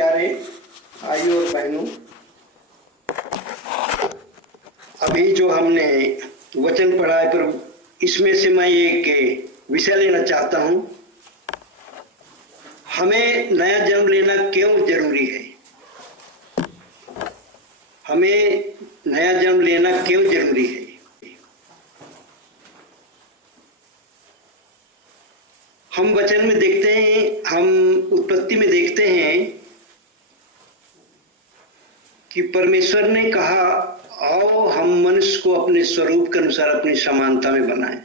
प्यारे भाइयों और बहनों, अभी जो हमने वचन पढ़ा है पर इसमें से मैं एक विषय लेना चाहता हूं। हमें नया जन्म लेना क्यों जरूरी है? हमें नया जन्म लेना क्यों जरूरी है? हम वचन में देखते हैं, हम उत्पत्ति में देखते हैं कि परमेश्वर ने कहा, आओ हम मनुष्य को अपने स्वरूप के अनुसार अपनी समानता में बनाएं।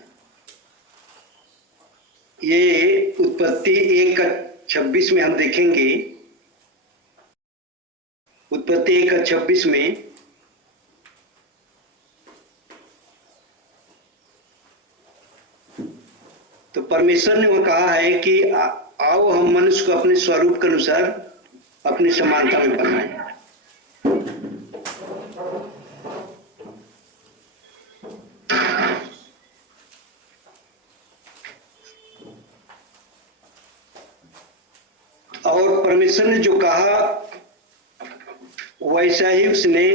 ये उत्पत्ति 1:26 में हम देखेंगे। उत्पत्ति 1:26 में तो परमेश्वर ने वो कहा है कि आओ हम मनुष्य को अपने स्वरूप के अनुसार अपनी समानता में बनाएं। और परमेश्वर ने जो कहा वैसा ही उसने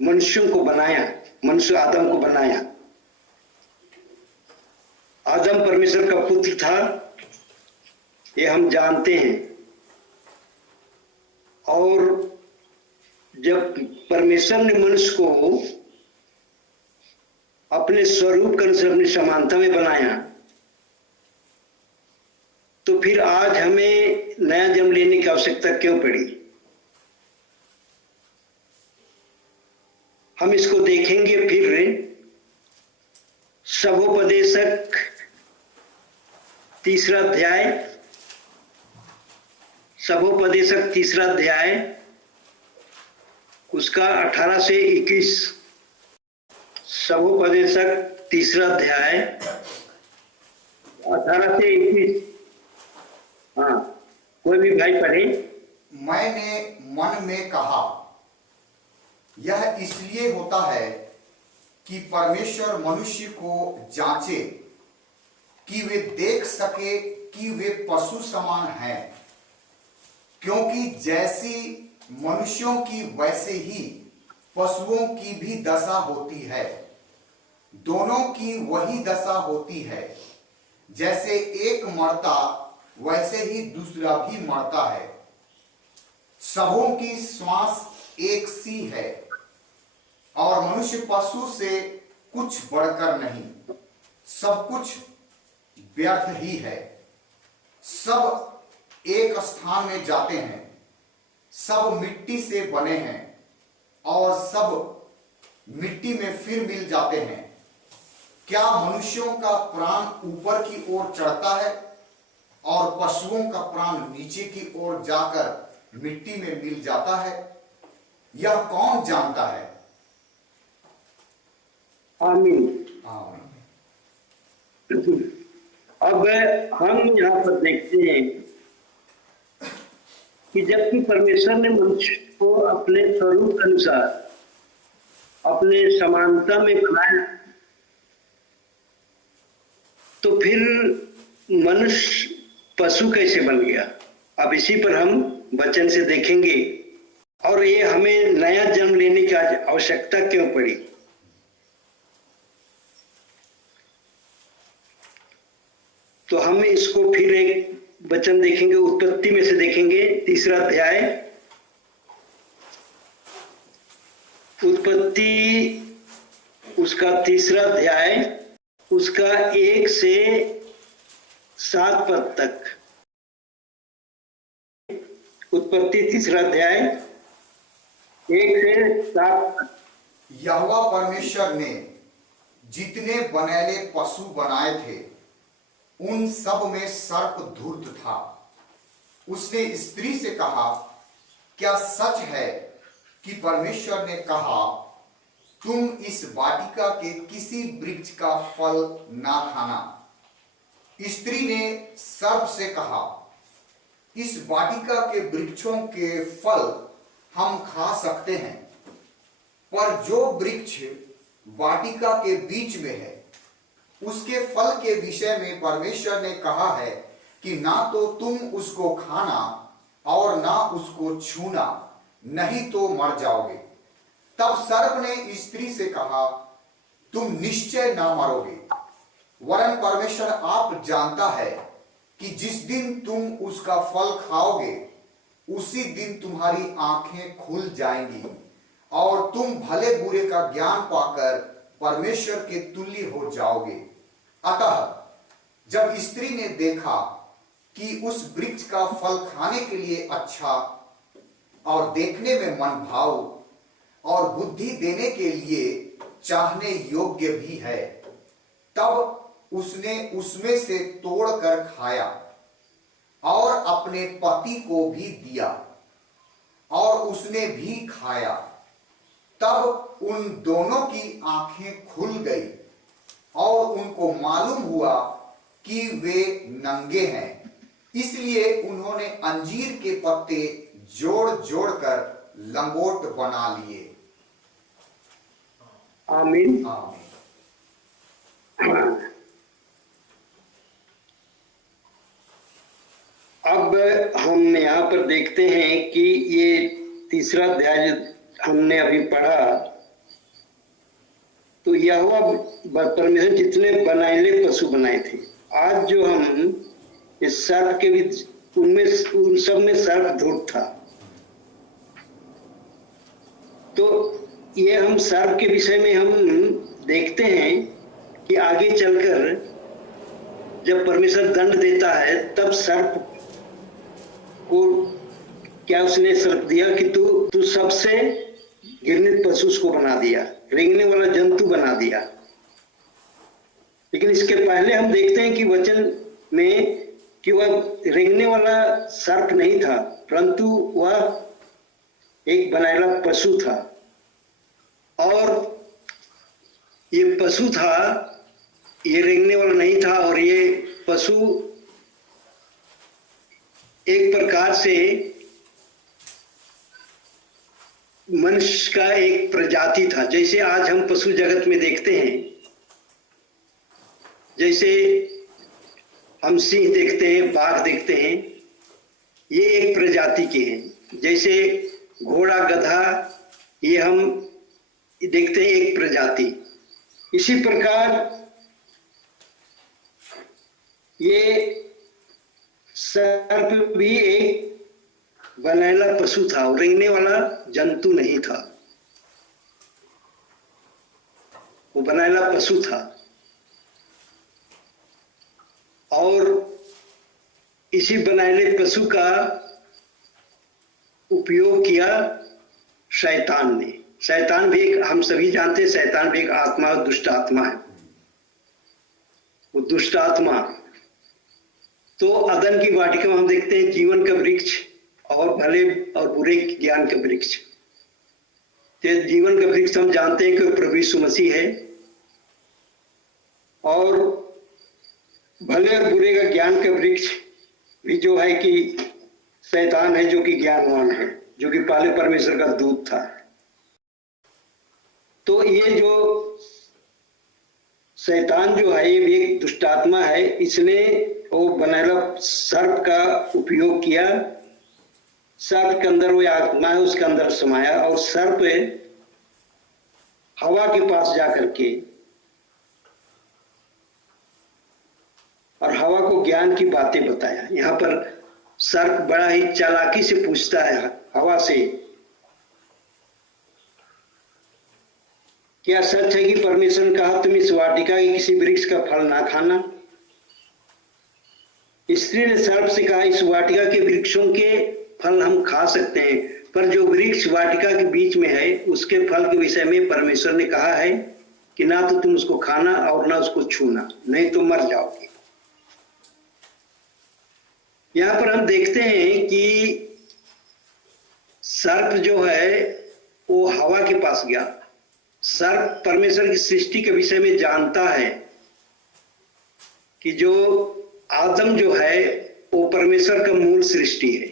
मनुष्यों को बनाया, मनुष्य आदम को बनाया। आदम परमेश्वर का पुत्र था, ये हम जानते हैं। और जब परमेश्वर ने मनुष्य को अपने स्वरूप के अनुसार अपनी समानता में बनाया, तो फिर आज हमें नया जन्म लेने की आवश्यकता क्यों पड़ी? हम इसको देखेंगे फिर सबोपदेशक 3 अध्याय, सबोपदेशक 3 अध्याय उसका 18 से 21। सबोपदेशक 3 अध्याय 18 से 21। हाँ, कोई भी भाई पढ़े। मैंने मन में कहा, यह इसलिए होता है कि परमेश्वर मनुष्य को जांचे कि वे देख सके कि वे पशु समान हैं, क्योंकि जैसी मनुष्यों की वैसे ही पशुओं की भी दशा होती है। दोनों की वही दशा होती है, जैसे एक मरता वैसे ही दूसरा भी मरता है। सबों की श्वास एक सी है और मनुष्य पशु से कुछ बढ़कर नहीं, सब कुछ व्यर्थ ही है। सब एक स्थान में जाते हैं, सब मिट्टी से बने हैं और सब मिट्टी में फिर मिल जाते हैं। क्या मनुष्यों का प्राण ऊपर की ओर चढ़ता है और पशुओं का प्राण नीचे की ओर जाकर मिट्टी में मिल जाता है? यह कौन जानता है? आमीन। आमीन। अब हम यहाँ पर देखते हैं कि जबकि परमेश्वर ने मनुष्य को अपने स्वरूप के अनुसार अपने समानता में बनाया, तो फिर मनुष्य पशु कैसे बन गया? अब इसी पर हम वचन से देखेंगे। और ये हमें नया जन्म लेने की आवश्यकता क्यों पड़ी? तो हम इसको फिर एक वचन देखेंगे, उत्पत्ति में से देखेंगे 3 अध्याय। उत्पत्ति उसका 3 अध्याय उसका 1 से 7 पद तक। उत्पत्ति 3 अध्याय 1 से 7 पद। यहोवा परमेश्वर ने जितने बनेले पशु बनाए थे, उन सब में सर्प धूर्त था। उसने स्त्री से कहा, क्या सच है कि परमेश्वर ने कहा, तुम इस वाटिका के किसी वृक्ष का फल ना खाना? स्त्री ने सर्प से कहा, इस वाटिका के वृक्षों के फल हम खा सकते हैं, पर जो वृक्ष वाटिका के बीच में है, उसके फल के विषय में परमेश्वर ने कहा है, कि ना तो तुम उसको खाना और ना उसको छूना, नहीं तो मर जाओगे। तब सर्प ने स्त्री से कहा, तुम निश्चय ना मरोगे, वरन परमेश्वर आप जानता है कि जिस दिन तुम उसका फल खाओगे उसी दिन तुम्हारी आंखें खुल जाएंगी और तुम भले बुरे का ज्ञान पाकर परमेश्वर के तुल्य हो जाओगे। अतः जब स्त्री ने देखा कि उस वृक्ष का फल खाने के लिए अच्छा और देखने में मन भाव और बुद्धि देने के लिए चाहने योग्य भी है, तब उसने उसमें से तोड़कर खाया और अपने पति को भी दिया और उसने भी खाया। तब उन दोनों की आंखें खुल गई और उनको मालूम हुआ कि वे नंगे हैं, इसलिए उन्होंने अंजीर के पत्ते जोड़ जोड़कर लंगोट बना लिए। आमीन। आमीन। अब हम यहाँ पर देखते हैं कि ये तीसरा अध्याय हमने अभी पढ़ा, तो यहोवा परमेश्वर जितने बनाए पशु बनाए थे, आज जो हम इस सर्प के भी उनमें उन सब में सर्प धूर्त था। तो ये हम सर्प के विषय में हम देखते हैं कि आगे चलकर जब परमेश्वर दंड देता है तब सर्प को क्या उसने सर्प दिया कि तू सबसे घृणित पशु को बना दिया, रेंगने वाला जंतु बना दिया। लेकिन इसके पहले हम देखते हैं कि वचन में कि वह रेंगने वाला सर्प नहीं था, परंतु वह एक बनाएला पशु था। और ये पशु था, ये रेंगने वाला नहीं था। और ये पशु एक प्रकार से मनुष्य का एक प्रजाति था। जैसे आज हम पशु जगत में देखते हैं, जैसे हम सिंह देखते हैं, बाघ देखते हैं, ये एक प्रजाति के हैं। जैसे घोड़ा, गधा, ये हम देखते हैं एक प्रजाति। इसी प्रकार ये सर्प भी एक बनाएला पशु था, रेंगने वाला जंतु नहीं था, वो बनाएला पशु था। और इसी बनाएले पशु का उपयोग किया शैतान ने। शैतान भी एक, हम सभी जानते हैं, शैतान भी एक आत्मा, दुष्ट आत्मा है। वो दुष्ट आत्मा तो अदन की वाटिका में हम देखते हैं जीवन का वृक्ष और भले और बुरे ज्ञान का वृक्ष। तो जीवन का वृक्ष हम जानते हैं कि प्रभु यीशु मसीह है, और भले और बुरे का ज्ञान का वृक्ष भी जो है कि शैतान है, जो कि ज्ञानवान है, जो कि पहले परमेश्वर का दूत था। तो ये जो शैतान जो है, ये भी एक दुष्टात्मा है। इसने वो बनाएला सर्प का उपयोग किया। सर्प के अंदर वो आत्मा है, उसके अंदर समाया, और सर्प हवा के पास जाकर के और हवा को ज्ञान की बातें बताया। यहाँ पर सर्प बड़ा ही चालाकी से पूछता है हवा से, क्या सच है कि परमेश्वर ने कहा तुम इस वाटिका के किसी वृक्ष का फल ना खाना? स्त्री ने सर्प से कहा, इस वाटिका के वृक्षों के फल हम खा सकते हैं, पर जो वृक्ष वाटिका के बीच में है उसके फल के विषय में परमेश्वर ने कहा है कि ना तो तुम उसको खाना और ना उसको छूना, नहीं तो मर जाओगे। यहाँ पर हम देखते हैं कि सर्प जो है वो हवा के पास गया। सर्प परमेश्वर की सृष्टि के विषय में जानता है कि जो आदम जो है वो परमेश्वर का मूल सृष्टि है।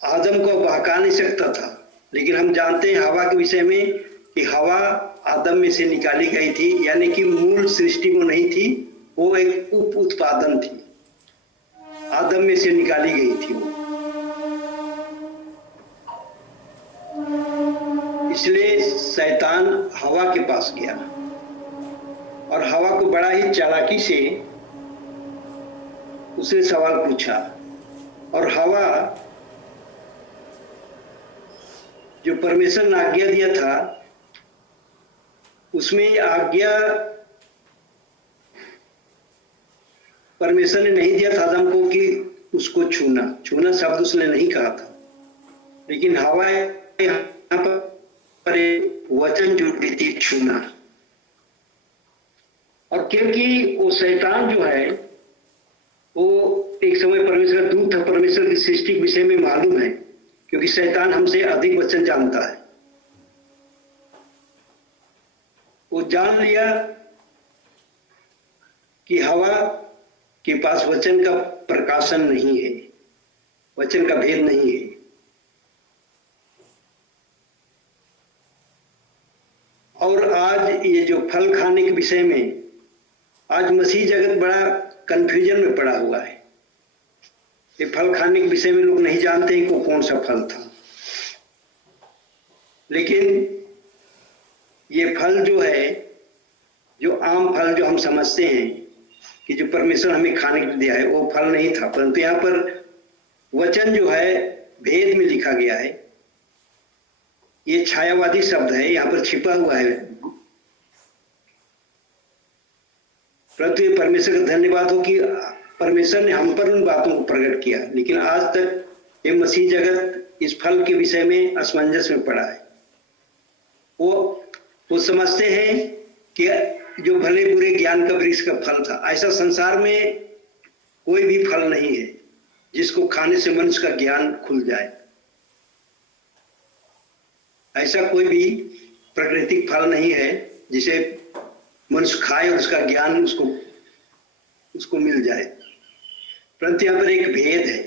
आदम को बहका नहीं सकता था, लेकिन हम जानते हैं हवा के विषय में कि हवा आदम में से निकाली गई थी, यानी कि मूल सृष्टि वो नहीं थी, वो एक उप उत्पादन थी, आदम में से निकाली गई थी वो। इसलिए शैतान हवा के पास गया और हवा को बड़ा ही चालाकी से उसने सवाल पूछा, और हवा जो परमेश्वर ने आज्ञा दिया था उसमें आज्ञा परमेश्वर ने नहीं दिया था आदम को कि उसको छूना शब्द उसने नहीं कहा था, लेकिन हवा यहाँ पर वचन जुड़ी थी, छूना। और क्योंकि वो शैतान जो है वो एक समय परमेश्वर का दूत था, परमेश्वर की सृष्टि के विषय में मालूम है, क्योंकि शैतान हमसे अधिक वचन जानता है। वो जान लिया कि हवा के पास वचन का प्रकाशन नहीं है, वचन का भेद नहीं है। और आज ये जो फल खाने के विषय में आज मसीह जगत बड़ा कंफ्यूजन में पड़ा हुआ है। ये फल खाने के विषय में लोग नहीं जानते कि कौन सा फल था, लेकिन ये फल जो है, जो आम फल जो हम समझते हैं कि जो परमेश्वर हमें खाने के लिए दिया है, वो फल नहीं था। परंतु यहाँ पर वचन जो है भेद में लिखा गया है। ये छायावादी शब्द है, यहाँ पर छिपा हुआ है। परंतु ये परमेश्वर का धन्यवाद हो कि परमेश्वर ने हम पर उन बातों को प्रकट किया, लेकिन आज तक ये मसीह जगत इस फल के विषय में असमंजस में पड़ा है। वो समझते हैं कि जो भले बुरे ज्ञान का वृक्ष का फल था, ऐसा संसार में कोई भी फल नहीं है जिसको खाने से मनुष्य का ज्ञान खुल जाए। ऐसा कोई भी प्राकृतिक फल नहीं है जिसे मनुष्य खाए और उसका ज्ञान उसको मिल जाए। परंतु यहाँ पर एक भेद है,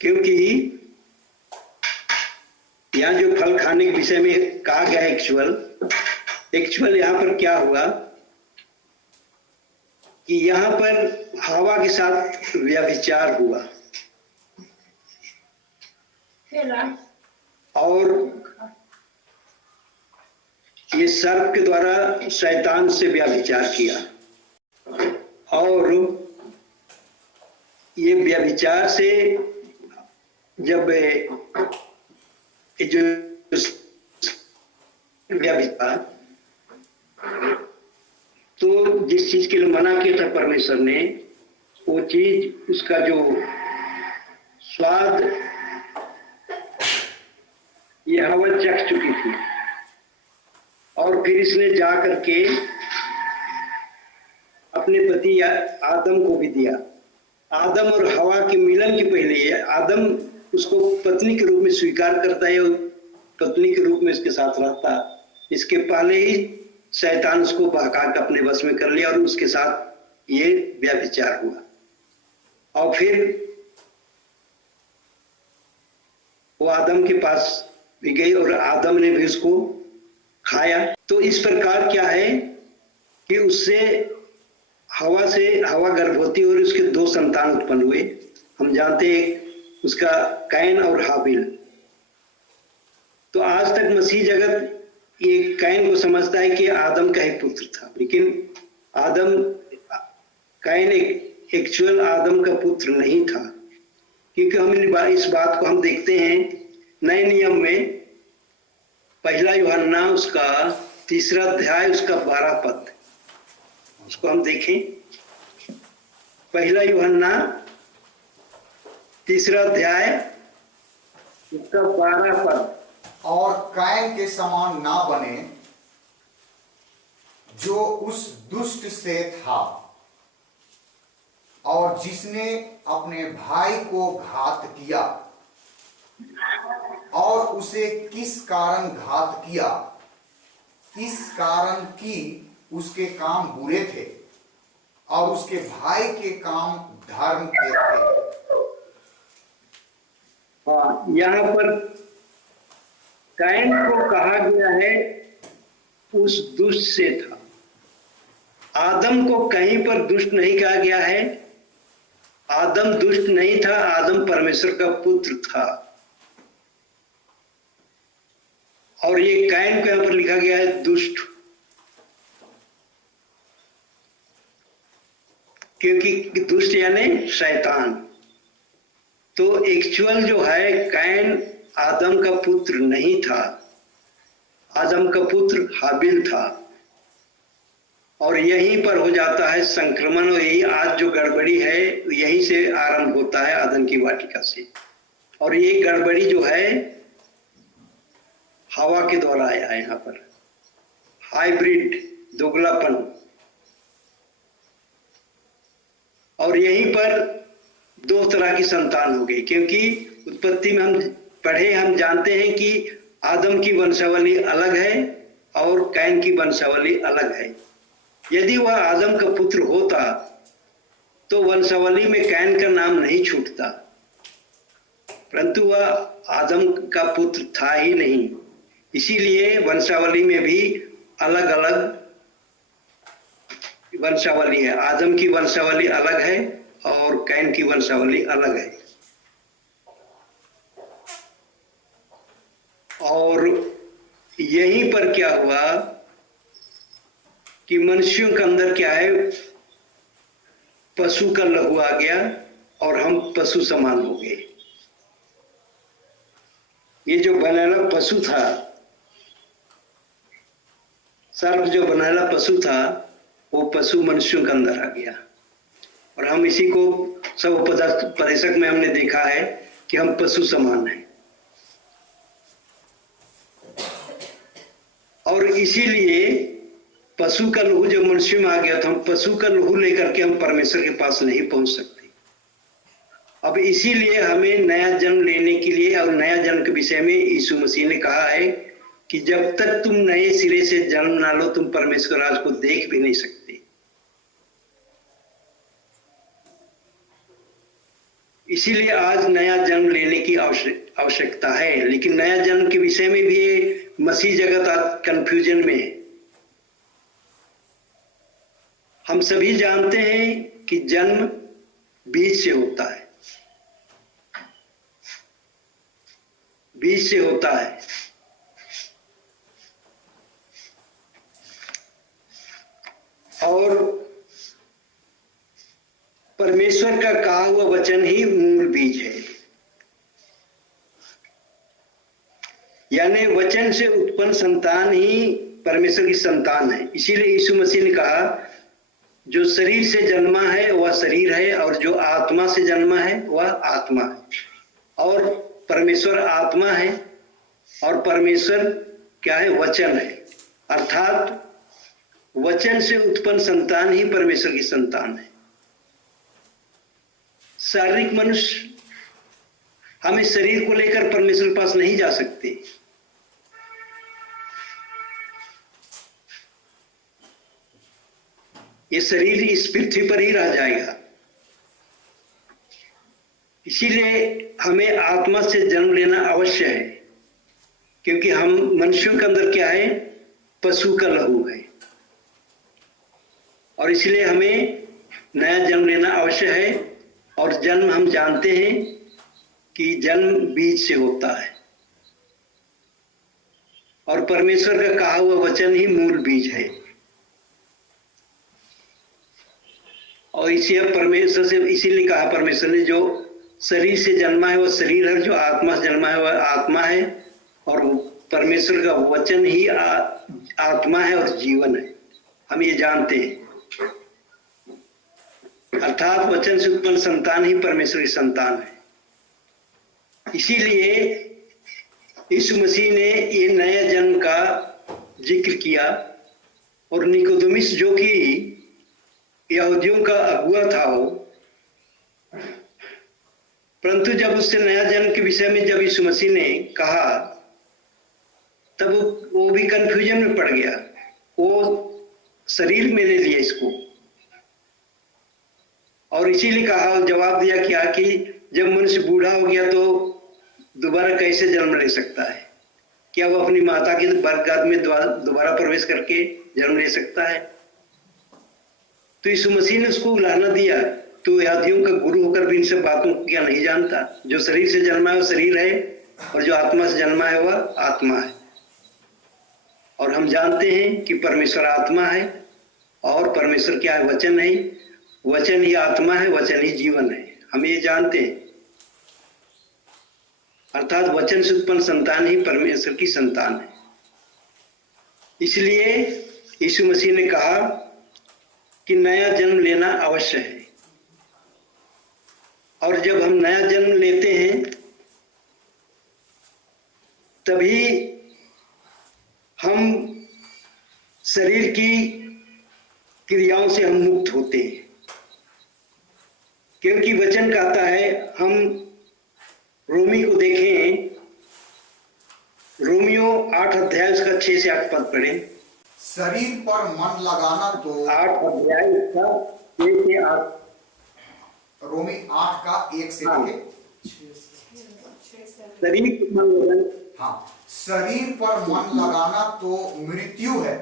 क्योंकि यहाँ जो फल खाने के विषय में कहा गया है, एक्चुअल यहाँ पर क्या हुआ कि यहाँ पर हवा के साथ व्यभिचार हुआ और ये सर्प के द्वारा शैतान से व्यभिचार किया, और ये व्यभिचार से जब जो व्यभिचार, तो जिस चीज के लिए मना किया था परमेश्वर ने, वो चीज उसका जो स्वाद ये हवा चख चुकी थी, और फिर इसने जा करके अपने पति आदम को भी दिया। आदम और हवा के मिलन के पहले आदम उसको पत्नी के रूप में स्वीकार करता है और पत्नी के रूप में उसके साथ रहता। इसके पहले ही शैतान उसको बहका के अपने वश में कर लिया और उसके साथ ये व्यभिचार हुआ, और फिर वो आदम के पास भी गई और आदम ने भी उसको खाया। तो इस प्रकार क्या है कि उससे हवा गर्भवती और उसके 2 संतान उत्पन्न हुए। हम जानते हैं उसका कैन और हाबिल। तो आज तक मसीह जगत ये कैन को समझता है कि आदम का ही पुत्र था, लेकिन कैन एक्चुअल आदम का पुत्र नहीं था, क्योंकि हम इस बात को हम देखते हैं नए नियम में 1 यूहन्ना उसका 3 अध्याय उसका 12 पद, उसको हम देखें। 1 यूहन्ना 3 अध्याय उसका 12 पद। और कैन के समान ना बने जो उस दुष्ट से था, और जिसने अपने भाई को घात किया। और उसे किस कारण घात किया? इस कारण कि उसके काम बुरे थे और उसके भाई के काम धर्म के थे। यहाँ पर कैन को कहा गया है उस दुष्ट से था, आदम को कहीं पर दुष्ट नहीं कहा गया है। आदम दुष्ट नहीं था, आदम परमेश्वर का पुत्र था। और ये कैन को यहां पर लिखा गया है दुष्ट, क्योंकि दुष्ट यानी शैतान। तो एक्चुअल जो है कैन आदम का पुत्र नहीं था, आदम का पुत्र हाबिल था। और यहीं पर हो जाता है संक्रमण, और यही आज जो गड़बड़ी है यहीं से आरंभ होता है आदम की वाटिका से। और ये गड़बड़ी जो है हवा के द्वारा आया है। यहाँ पर हाइब्रिड, दोगलापन। और यहीं पर दो तरह की संतान हो गई, क्योंकि उत्पत्ति में हम जानते हैं कि आदम की वंशावली अलग है और कैन की वंशावली अलग है। यदि वह आदम का पुत्र होता तो वंशावली में कैन का नाम नहीं छूटता, परंतु वह आदम का पुत्र था ही नहीं, इसीलिए वंशावली में भी अलग अलग वंशावली है। आदम की वंशावली अलग है और कैन की वंशावली अलग है। और यहीं पर क्या हुआ कि मनुष्यों के अंदर क्या है, पशु का लहू आ गया और हम पशु समान हो गए। ये जो बनेला पशु था, सर्प जो बनेला पशु था, वो पशु मनुष्यों के अंदर आ गया। और हम इसी को सब उपदेशक में हमने देखा है कि हम पशु समान हैं। और इसीलिए पशु का लहू जब मनुष्य में आ गया तो हम पशु का लहू लेकर के हम परमेश्वर के पास नहीं पहुंच सकते। अब इसीलिए हमें नया जन्म लेने के लिए, और नया जन्म के विषय में यीशु मसीह ने कहा है कि जब तक तुम नए सिरे से जन्म ना लो तुम परमेश्वर राज को देख भी नहीं सकते। इसीलिए आज नया जन्म लेने की आवश्यकता है। लेकिन नया जन्म के विषय में भी मसीह जगत आज कंफ्यूजन में है। हम सभी जानते हैं कि जन्म बीज से होता है, बीज से होता है। और परमेश्वर का कहा हुआ वचन ही मूल बीज है, यानी वचन से उत्पन्न संतान ही परमेश्वर की संतान है। इसीलिए यीशु मसीह ने कहा जो शरीर से जन्मा है वह शरीर है और जो आत्मा से जन्मा है वह आत्मा है। और परमेश्वर आत्मा है और परमेश्वर क्या है, वचन है। अर्थात वचन से उत्पन्न संतान ही परमेश्वर की संतान है। शारीरिक मनुष्य हम इस शरीर को लेकर परमेश्वर के पास नहीं जा सकते। ये शरीर इस पृथ्वी पर ही रह जाएगा। इसीलिए हमें आत्मा से जन्म लेना अवश्य है, क्योंकि हम मनुष्यों के अंदर क्या है, पशु का लहू है। और इसलिए हमें नया जन्म लेना अवश्य है। और जन्म हम जानते हैं कि जन्म बीज से होता है और परमेश्वर का कहा हुआ वचन ही मूल बीज है। और इसे परमेश्वर से इसीलिए कहा, परमेश्वर ने जो शरीर से जन्मा है वह शरीर है, जो आत्मा से जन्मा है वह आत्मा है। और परमेश्वर का वचन ही आत्मा है और जीवन है, हम ये जानते हैं। अर्थात वचन से उत्पन्न संतान ही परमेश्वर की संतान है। इसीलिए यीशु मसीह ने ये नया जन्म का जिक्र किया। और निकोदेमुस जो कि यहूदियों का अगुआ था वो, परंतु जब उससे नया जन्म के विषय में जब यीशु मसीह ने कहा तब वो भी कंफ्यूजन में पड़ गया। वो शरीर में ले लिया इसको और इसीलिए कहा, जवाब दिया क्या कि जब मनुष्य बूढ़ा हो गया तो दोबारा कैसे जन्म ले सकता है? क्या वो अपनी माता की बरगद में दोबारा प्रवेश करके जन्म ले सकता है? तो यीशु मसीह ने उसको उलाहना दिया, तो यहूदियों का गुरु होकर भी इन सब बातों को क्या नहीं जानता? जो शरीर से जन्मा है वो शरीर है, और जो आत्मा से जन्मा है वह आत्मा है। और हम जानते हैं कि परमेश्वर आत्मा है, और परमेश्वर क्या है? वचन है। वचन ही आत्मा है, वचन ही जीवन है, हम ये जानते हैं। अर्थात वचन से उत्पन्न संतान ही परमेश्वर की संतान है। इसलिए यीशु मसीह ने कहा कि नया जन्म लेना अवश्य है। और जब हम नया जन्म लेते हैं तभी हम शरीर की क्रियाओं से हम मुक्त होते हैं, क्योंकि वचन कहता है, हम रोमी को देखें, रोमियो 8 अध्याय उसका 6 से 8 पद पढ़े। शरीर पर मन लगाना तो 8 अध्याय उसका 6 से 8। रोमी 8 का 1 से लेके शरीर पर मन लगाना, हाँ, शरीर पर मन लगाना तो मृत्यु है,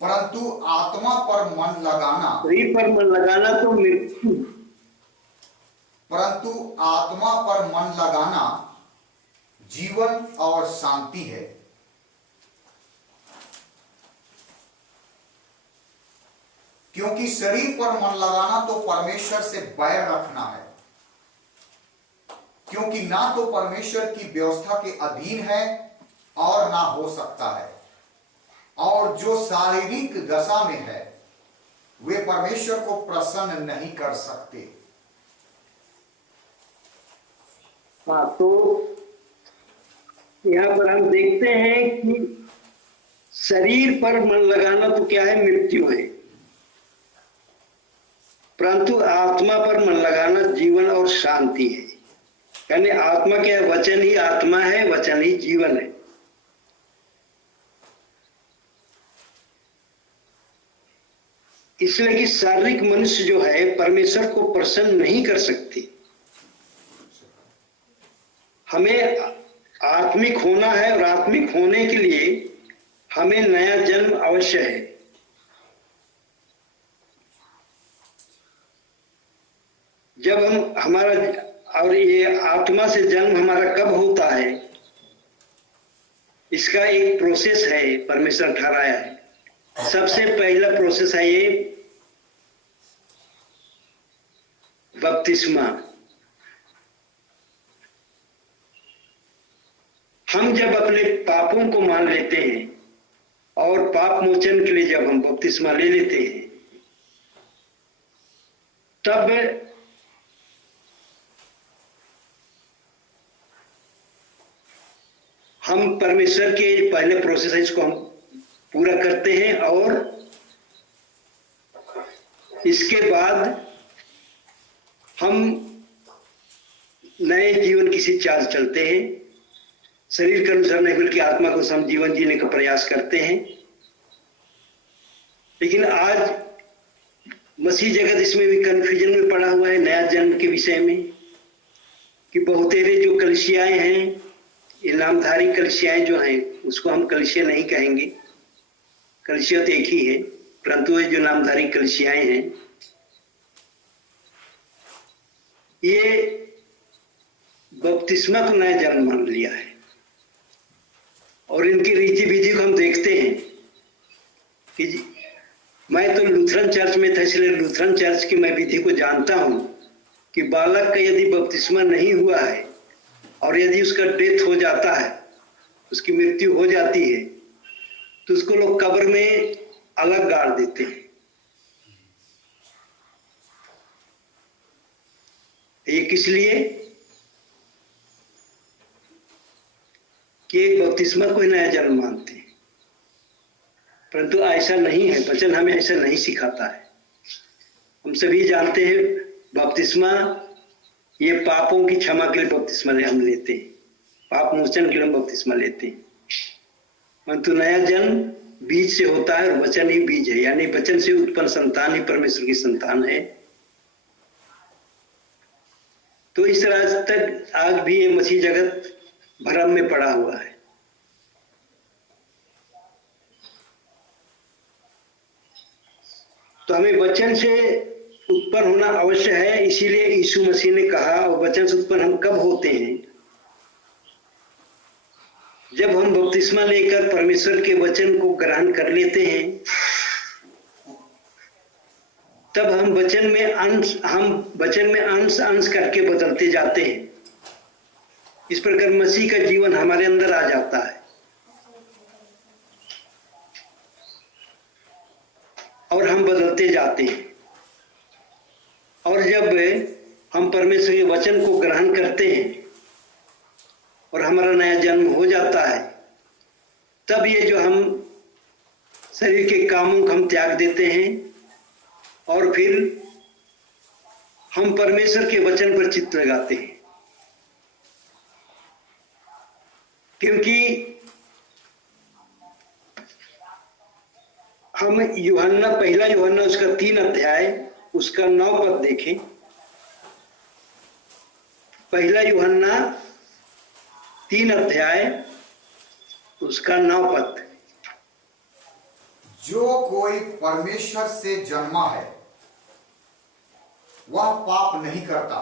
परंतु आत्मा पर मन लगाना, शरीर पर मन लगाना तो मृत्यु, परंतु आत्मा पर मन लगाना जीवन और शांति है। क्योंकि शरीर पर मन लगाना तो परमेश्वर से बैर रखना है, क्योंकि ना तो परमेश्वर की व्यवस्था के अधीन है और ना हो सकता है, और जो शारीरिक दशा में है वे परमेश्वर को प्रसन्न नहीं कर सकते। हाँ, तो यहाँ पर हम देखते हैं कि शरीर पर मन लगाना तो क्या है? मृत्यु है, परंतु आत्मा पर मन लगाना जीवन और शांति है। यानी आत्मा क्या है? वचन ही आत्मा है, वचन ही जीवन है। इसलिए कि शारीरिक मनुष्य जो है परमेश्वर को प्रसन्न नहीं कर सकती। हमें आत्मिक होना है, और आत्मिक होने के लिए हमें नया जन्म अवश्य है। जब हम हमारा, और ये आत्मा से जन्म हमारा कब होता है, इसका एक प्रोसेस है, परमेश्वर ठहराया है। सबसे पहला प्रोसेस है ये बपतिस्मा। हम जब अपने पापों को मान लेते हैं और पाप मोचन के लिए जब हम बपतिस्मा ले लेते हैं, तब हम परमेश्वर के पहले प्रोसेस है इसको हम पूरा करते हैं, और इसके बाद हम नए जीवन की चाल चलते हैं। शरीर के अनुसार नहीं बल्कि आत्मा को हम जीवन जीने का प्रयास करते हैं। लेकिन आज मसीह जगत इसमें भी कंफ्यूजन में पड़ा हुआ है नया जन्म के विषय में, कि बहुतेरे जो कलिसियाएं हैं, ये नामधारी कलिसियाएं जो हैं, उसको हम कलिसिया नहीं कहेंगे, कलिसिया तो एक ही है, परंतु ये जो नामधारी कलिसियाएं हैं, ये बपतिस्मा को नया जन्म मान लिया है। और इनकी रीति विधि को हम देखते हैं कि मैं तो लूथरन चर्च में था, इसलिए लूथरन चर्च की मैं विधि को जानता हूं कि बालक का यदि बपतिस्मा नहीं हुआ है और यदि उसका डेथ हो जाता है, उसकी मृत्यु हो जाती है, तो उसको लोग कब्र में अलग गाड़ देते हैं। ये किस लिए? कि एक बपतिस्मा को ही नया जन्म मानते हैं, परंतु ऐसा नहीं है। वचन हमें ऐसा नहीं सिखाता है। हम सभी जानते हैं बपतिस्मा ये पापों की क्षमा के लिए बपतिस्मा हम लेते हैं, पाप मोचन के लिए बपतिस्मा लेते हैं। परंतु नया जन्म बीज से होता है, और वचन ही बीज है, यानी वचन से उत्पन्न संतान ही परमेश्वर की संतान है। तो इस राज तक आज भी ये मसीह जगत भ्रम में पड़ा हुआ है। तो हमें वचन से उत्पन्न होना अवश्य है। इसीलिए यीशु मसीह ने कहा, और वचन से उत्पन्न हम कब होते हैं? जब हम बपतिस्मा लेकर परमेश्वर के वचन को ग्रहण कर लेते हैं, तब हम वचन में अंश अंश करके बदलते जाते हैं। इस प्रकार मसीह का जीवन हमारे अंदर आ जाता है और हम बदलते जाते हैं। और जब हम परमेश्वर के वचन को ग्रहण करते हैं और हमारा नया जन्म हो जाता है, तब ये जो हम शरीर के कामों को हम त्याग देते हैं और फिर हम परमेश्वर के वचन पर चित्त लगाते हैं। क्योंकि हम पहला यूहन्ना उसका 3 अध्याय उसका 9 पद देखें। पहला यूहन्ना 3 अध्याय उसका 9 पद। जो कोई परमेश्वर से जन्मा है वह पाप नहीं करता,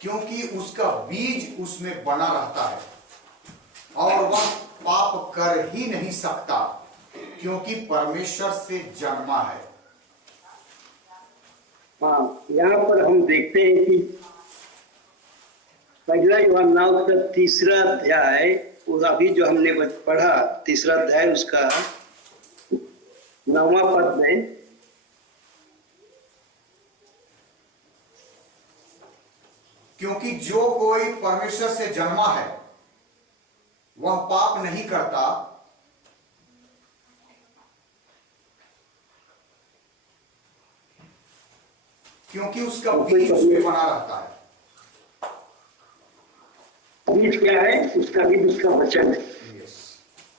क्योंकि उसका बीज उसमें बना रहता है, और वह पाप कर ही नहीं सकता, क्योंकि परमेश्वर से जन्मा है। हाँ, यहाँ पर हम देखते हैं कि पहला यूहन्ना उसका 3 अध्याय, और अभी जो हमने पढ़ा 3 अध्याय उसका 9वां पद में, क्योंकि जो कोई परमेश्वर से जन्मा है वह पाप नहीं करता, क्योंकि उसका बीज उसमें बना रहता है। बीज क्या है? उसका बीज उसका वचन है।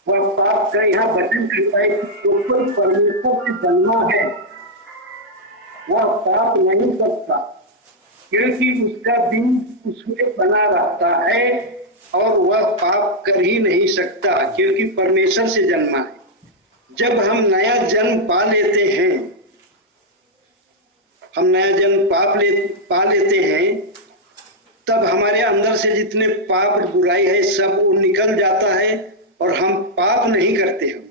वह पाप का यहाँ वचन करता है कि जो कोई परमेश्वर से जन्मा है वह पाप नहीं करता, क्योंकि उसका बीज उसमें बना रहता है और वह पाप कर ही नहीं सकता, क्योंकि परमेश्वर से जन्मा है। जब हम नया जन्म पा लेते हैं, हम नया जन्म पा लेते हैं, तब हमारे अंदर से जितने पाप बुराई है सब वो निकल जाता है और हम पाप नहीं करते हैं।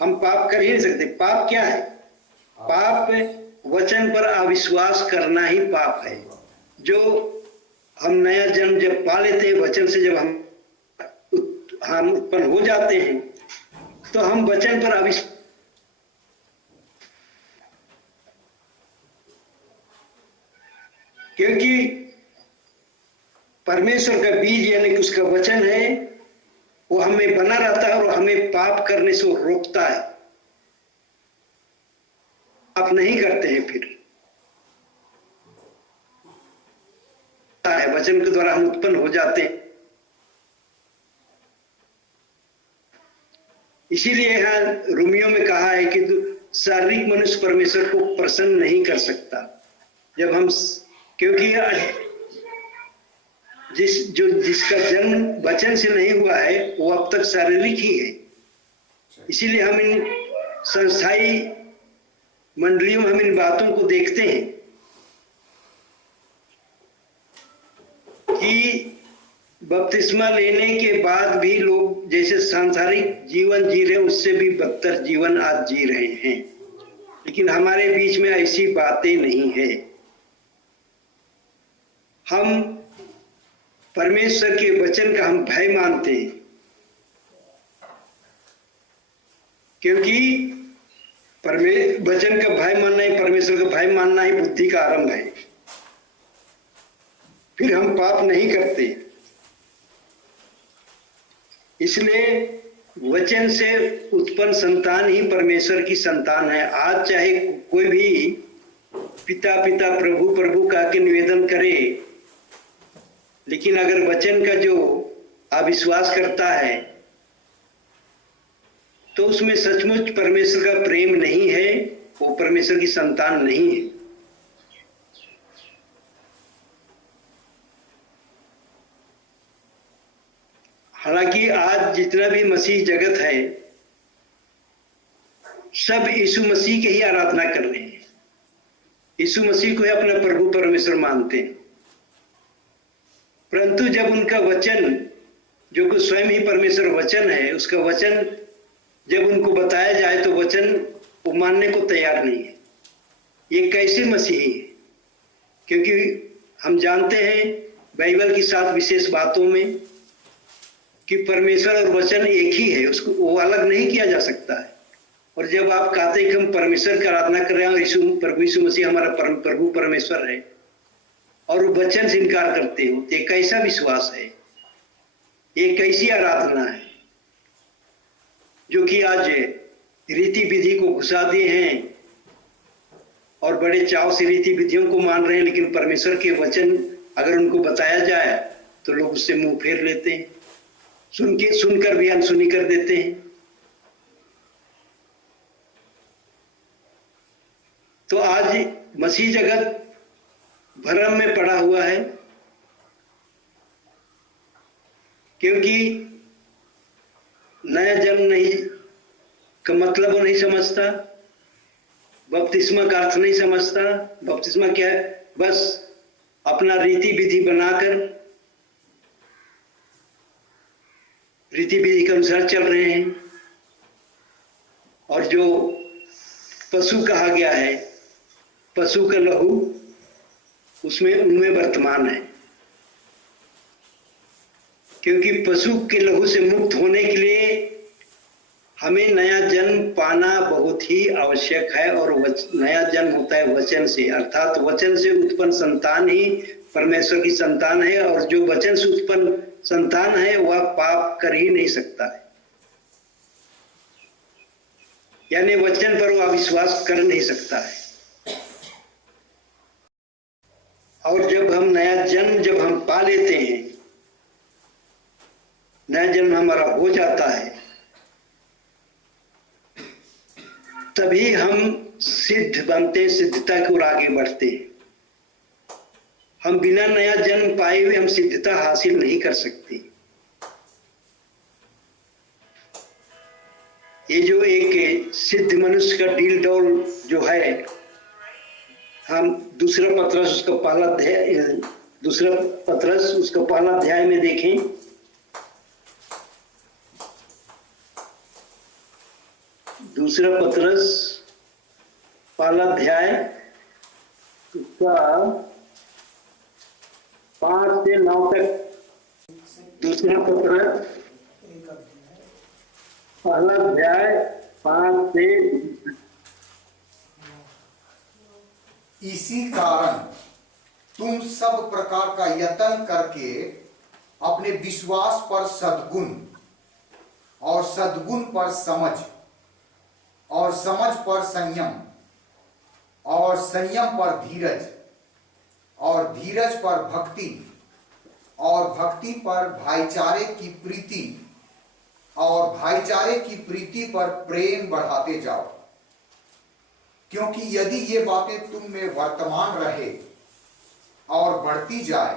हम पाप कर ही नहीं सकते। पाप क्या है? पाप वचन पर अविश्वास करना ही पाप है। जो हम नया जन्म जब पा लेते हैं, वचन से जब हम उत्पन्न हो जाते हैं, तो हम वचन पर अविश्वास, क्योंकि परमेश्वर का बीज यानी कि उसका वचन है, वो हमें बना रहता है और हमें पाप करने से वो रोकता है। आप नहीं करते हैं, फिर वचन के द्वारा हम उत्पन्न हो जाते हैं। इसीलिए यहाँ रोमियो में कहा है कि शारीरिक मनुष्य परमेश्वर को प्रसन्न नहीं कर सकता। जब हम, क्योंकि जिसका जन्म वचन से नहीं हुआ है वो अब तक शारीरिक ही है। इसीलिए हम इन संस्थाई मंडलियों में हम इन बातों को देखते हैं कि बपतिस्मा लेने के बाद भी लोग जैसे सांसारिक जीवन जी रहे उससे भी बदतर जीवन आज जी रहे हैं। लेकिन हमारे बीच में ऐसी बातें नहीं है। हम परमेश्वर के वचन का हम भय मानते हैं, क्योंकि वचन का भय मानना ही, परमेश्वर का भय मानना ही बुद्धि का आरंभ है। फिर हम पाप नहीं करते। इसलिए वचन से उत्पन्न संतान ही परमेश्वर की संतान है। आज चाहे कोई भी पिता पिता प्रभु प्रभु कह के निवेदन करे, लेकिन अगर वचन का जो अविश्वास करता है तो उसमें सचमुच परमेश्वर का प्रेम नहीं है, वो परमेश्वर की संतान नहीं है। हालांकि आज जितना भी मसीह जगत है, सब यीशु मसीह की ही आराधना कर रहे हैं, यीशु मसीह को ही अपना प्रभु परमेश्वर मानते हैं। परंतु जब उनका वचन, जो कि स्वयं ही परमेश्वर वचन है, उसका वचन जब उनको बताया जाए तो वचन वो मानने को तैयार नहीं है। ये कैसे मसीही है? क्योंकि हम जानते हैं बाइबल की 7 विशेष बातों में कि परमेश्वर और वचन एक ही है, उसको वो अलग नहीं किया जा सकता है। और जब आप कहते हैं कि हम परमेश्वर की आराधना कर रहे हैं और प्रभु यीशु मसीह हमारा प्रभु परमेश्वर है और वो वचन से इनकार करते हो, तो ये कैसा विश्वास है? ये कैसी आराधना है जो कि आज रीति विधि को घुसा दिए हैं और बड़े चाव से रीति विधियों को मान रहे हैं, लेकिन परमेश्वर के वचन अगर उनको बताया जाए तो लोग उससे मुंह फेर लेते हैं, सुनकर भी अनसुनी कर देते हैं। तो आज मसीह जगत भ्रम में पड़ा हुआ है, क्योंकि नया जन्म नहीं का मतलब वो नहीं समझता, बपतिस्मा का अर्थ नहीं समझता। बपतिस्मा क्या है? बस अपना रीति विधि बनाकर रीति विधि के अनुसार चल रहे हैं। और जो पशु कहा गया है, पशु का लहू उसमें उनमें वर्तमान है, क्योंकि पशु के लहू से मुक्त होने के लिए हमें नया जन्म पाना बहुत ही आवश्यक है। और नया जन्म होता है वचन से, अर्थात वचन से उत्पन्न संतान ही परमेश्वर की संतान है। और जो वचन से उत्पन्न संतान है वह पाप कर ही नहीं सकता है, यानी वचन पर वह विश्वास कर नहीं सकता है। और जब हम नया जन्म जब हम पा लेते हैं, नया जन्म हमारा हो जाता है, तभी हम सिद्ध बनते, सिद्धता की ओर आगे बढ़ते हैं। हम बिना नया जन्म पाए हुए हम सिद्धता हासिल नहीं कर सकते। ये जो एक सिद्ध मनुष्य का डील डौल जो है, हम दूसरा पत्रस उसका पहला अध्याय में देखें। दूसरा पत्रस पहला अध्याय उसका 5 से 9 तक। दूसरा पत्रस पहला अध्याय 5 से। इसी कारण तुम सब प्रकार का यत्न करके अपने विश्वास पर सद्गुण और सद्गुण पर समझ और समझ पर संयम और संयम पर धीरज और धीरज पर भक्ति और भक्ति पर भाईचारे की प्रीति और भाईचारे की प्रीति पर प्रेम बढ़ाते जाओ, क्योंकि यदि ये बातें तुम में वर्तमान रहे और बढ़ती जाए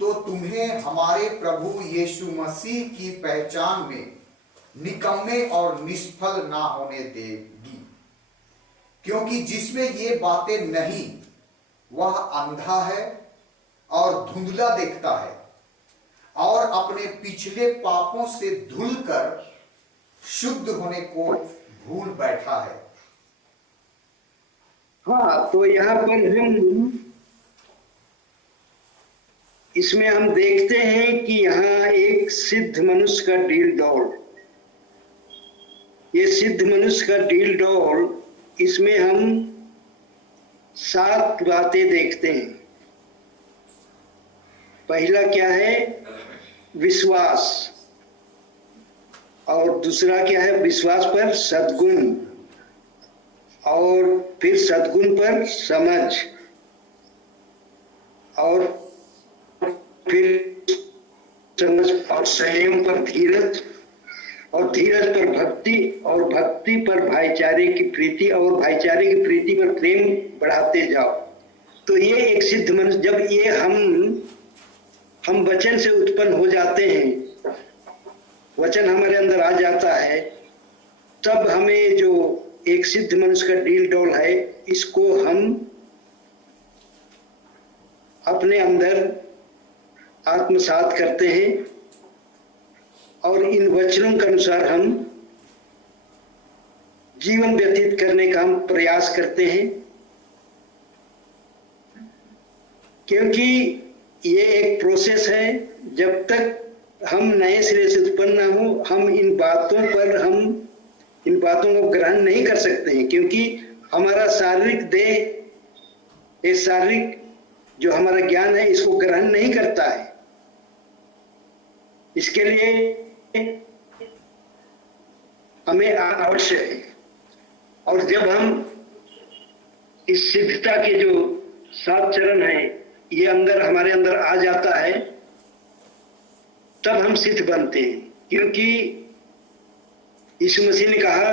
तो तुम्हें हमारे प्रभु यीशु मसीह की पहचान में निकम्मे और निष्फल ना होने देगी। क्योंकि जिसमें ये बातें नहीं वह अंधा है और धुंधला देखता है और अपने पिछले पापों से धुलकर शुद्ध होने को भूल बैठा है। हाँ, तो यहाँ पर इसमें हम देखते हैं कि यहाँ एक सिद्ध मनुष्य का डील डौल, ये सिद्ध मनुष्य का डील डौल, इसमें हम 7 बातें देखते हैं। पहला क्या है? विश्वास। और दूसरा क्या है? विश्वास पर सद्गुण, और फिर सद्गुण पर समझ, और फिर समझ और संयम पर धीरज, और धीरज पर भक्ति, और भक्ति पर भाईचारे की प्रीति, और भाईचारे की प्रीति पर प्रेम बढ़ाते जाओ। तो ये एक सिद्ध मनुष्य, जब ये हम वचन से उत्पन्न हो जाते हैं, वचन हमारे अंदर आ जाता है, तब हमें जो एक सिद्ध मनुष्य का डील डॉल है, इसको हम अपने अंदर आत्मसात करते हैं और इन वचनों के अनुसार हम जीवन व्यतीत करने का हम प्रयास करते हैं, क्योंकि ये एक प्रोसेस है। जब तक हम नए सिरे से उत्पन्न ना हो, हम इन बातों को ग्रहण नहीं कर सकते हैं, क्योंकि हमारा शारीरिक देह, ये शारीरिक जो हमारा ज्ञान है, इसको ग्रहण नहीं करता है। इसके लिए हमें अवश्य है। और जब हम इस सिद्धता के जो 7 चरण है, ये हमारे अंदर आ जाता है, तब हम सिद्ध बनते हैं। क्योंकि यीशु मसीह ने कहा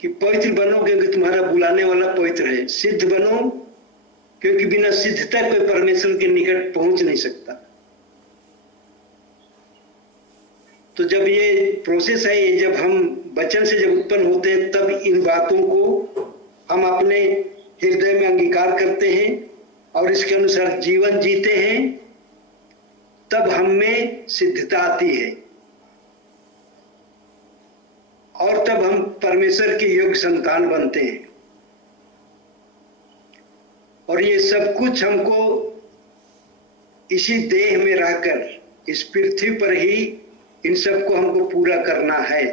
कि पवित्र बनो क्योंकि तुम्हारा बुलाने वाला पवित्र है। सिद्ध बनो क्योंकि बिना सिद्धता कोई परमेश्वर के निकट पहुंच नहीं सकता। तो जब ये प्रोसेस है, ये जब हम वचन से जब उत्पन्न होते हैं, तब इन बातों को हम अपने हृदय में अंगीकार करते हैं और इसके अनुसार जीवन जीते हैं, तब हम में सिद्धता आती है और तब हम परमेश्वर के योग्य संतान बनते हैं। और ये सब कुछ हमको इसी देह में रहकर इस पृथ्वी पर ही इन सबको हमको पूरा करना है।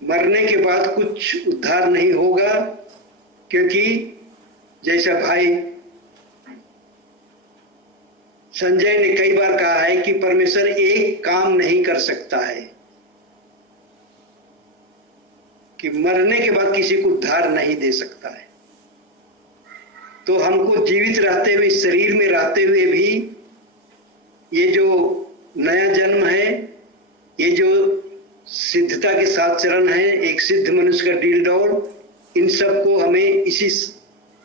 मरने के बाद कुछ उद्धार नहीं होगा, क्योंकि जैसा भाई संजय ने कई बार कहा है कि परमेश्वर एक काम नहीं कर सकता है कि मरने के बाद किसी को उद्धार नहीं दे सकता है। तो हमको जीवित रहते हुए, शरीर में रहते हुए भी ये जो नया जन्म है, ये जो सिद्धता के 7 चरण है, एक सिद्ध मनुष्य का डील डॉल, इन सबको हमें इसी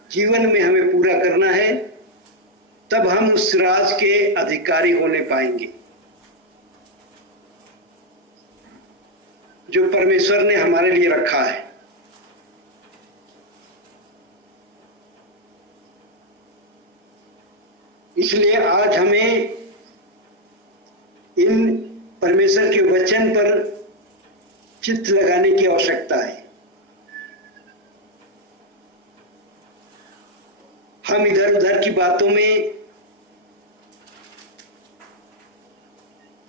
जीवन में हमें पूरा करना है, तब हम उस राज के अधिकारी होने पाएंगे जो परमेश्वर ने हमारे लिए रखा है। इसलिए आज हमें इन परमेश्वर के वचन पर चित्त लगाने की आवश्यकता है। हम इधर उधर की बातों में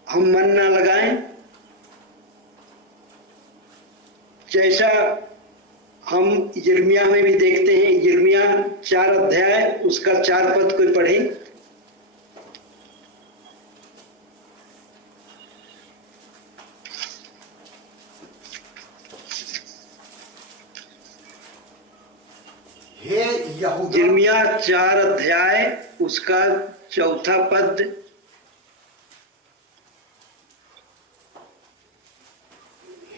हम मन ना लगाएं। जैसा हम यिर्मयाह में भी देखते हैं, यिर्मयाह 4 अध्याय उसका 4 पद कोई पढ़े। हे यहूदा, यिर्मयाह 4 अध्याय उसका 4 पद।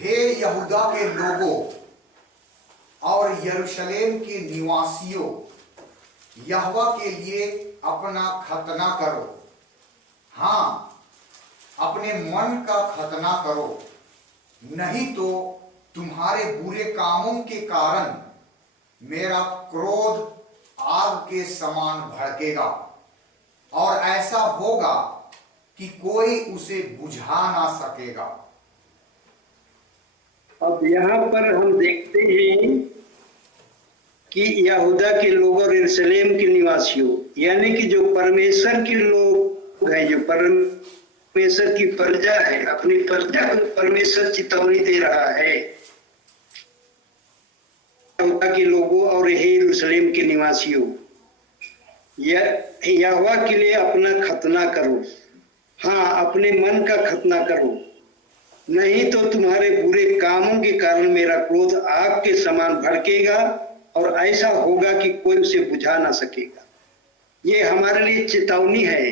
हे यहूदा के लोगों और यरूशलेम के निवासियों, यहोवा के लिए अपना खतना करो। हाँ, अपने मन का खतना करो, नहीं तो तुम्हारे बुरे कामों के कारण मेरा क्रोध आग के समान भड़केगा और ऐसा होगा कि कोई उसे बुझा ना सकेगा। अब यहाँ पर हम देखते हैं कि यहूदा के लोगों और यरूशलेम के निवासियों, यानी कि जो परमेश्वर के लोग हैं, जो परमेश्वर की प्रजा है, अपनी प्रजा को परमेश्वर चेतावनी दे रहा है। यहूदा के लोगों और हे यरूशलेम के निवासियों, यहोवा के लिए अपना खतना करो। हाँ, अपने मन का खतना करो, नहीं तो तुम्हारे बुरे कामों के कारण मेरा क्रोध आग के समान भड़केगा और ऐसा होगा कि कोई उसे बुझा ना सकेगा। ये हमारे लिए चेतावनी है।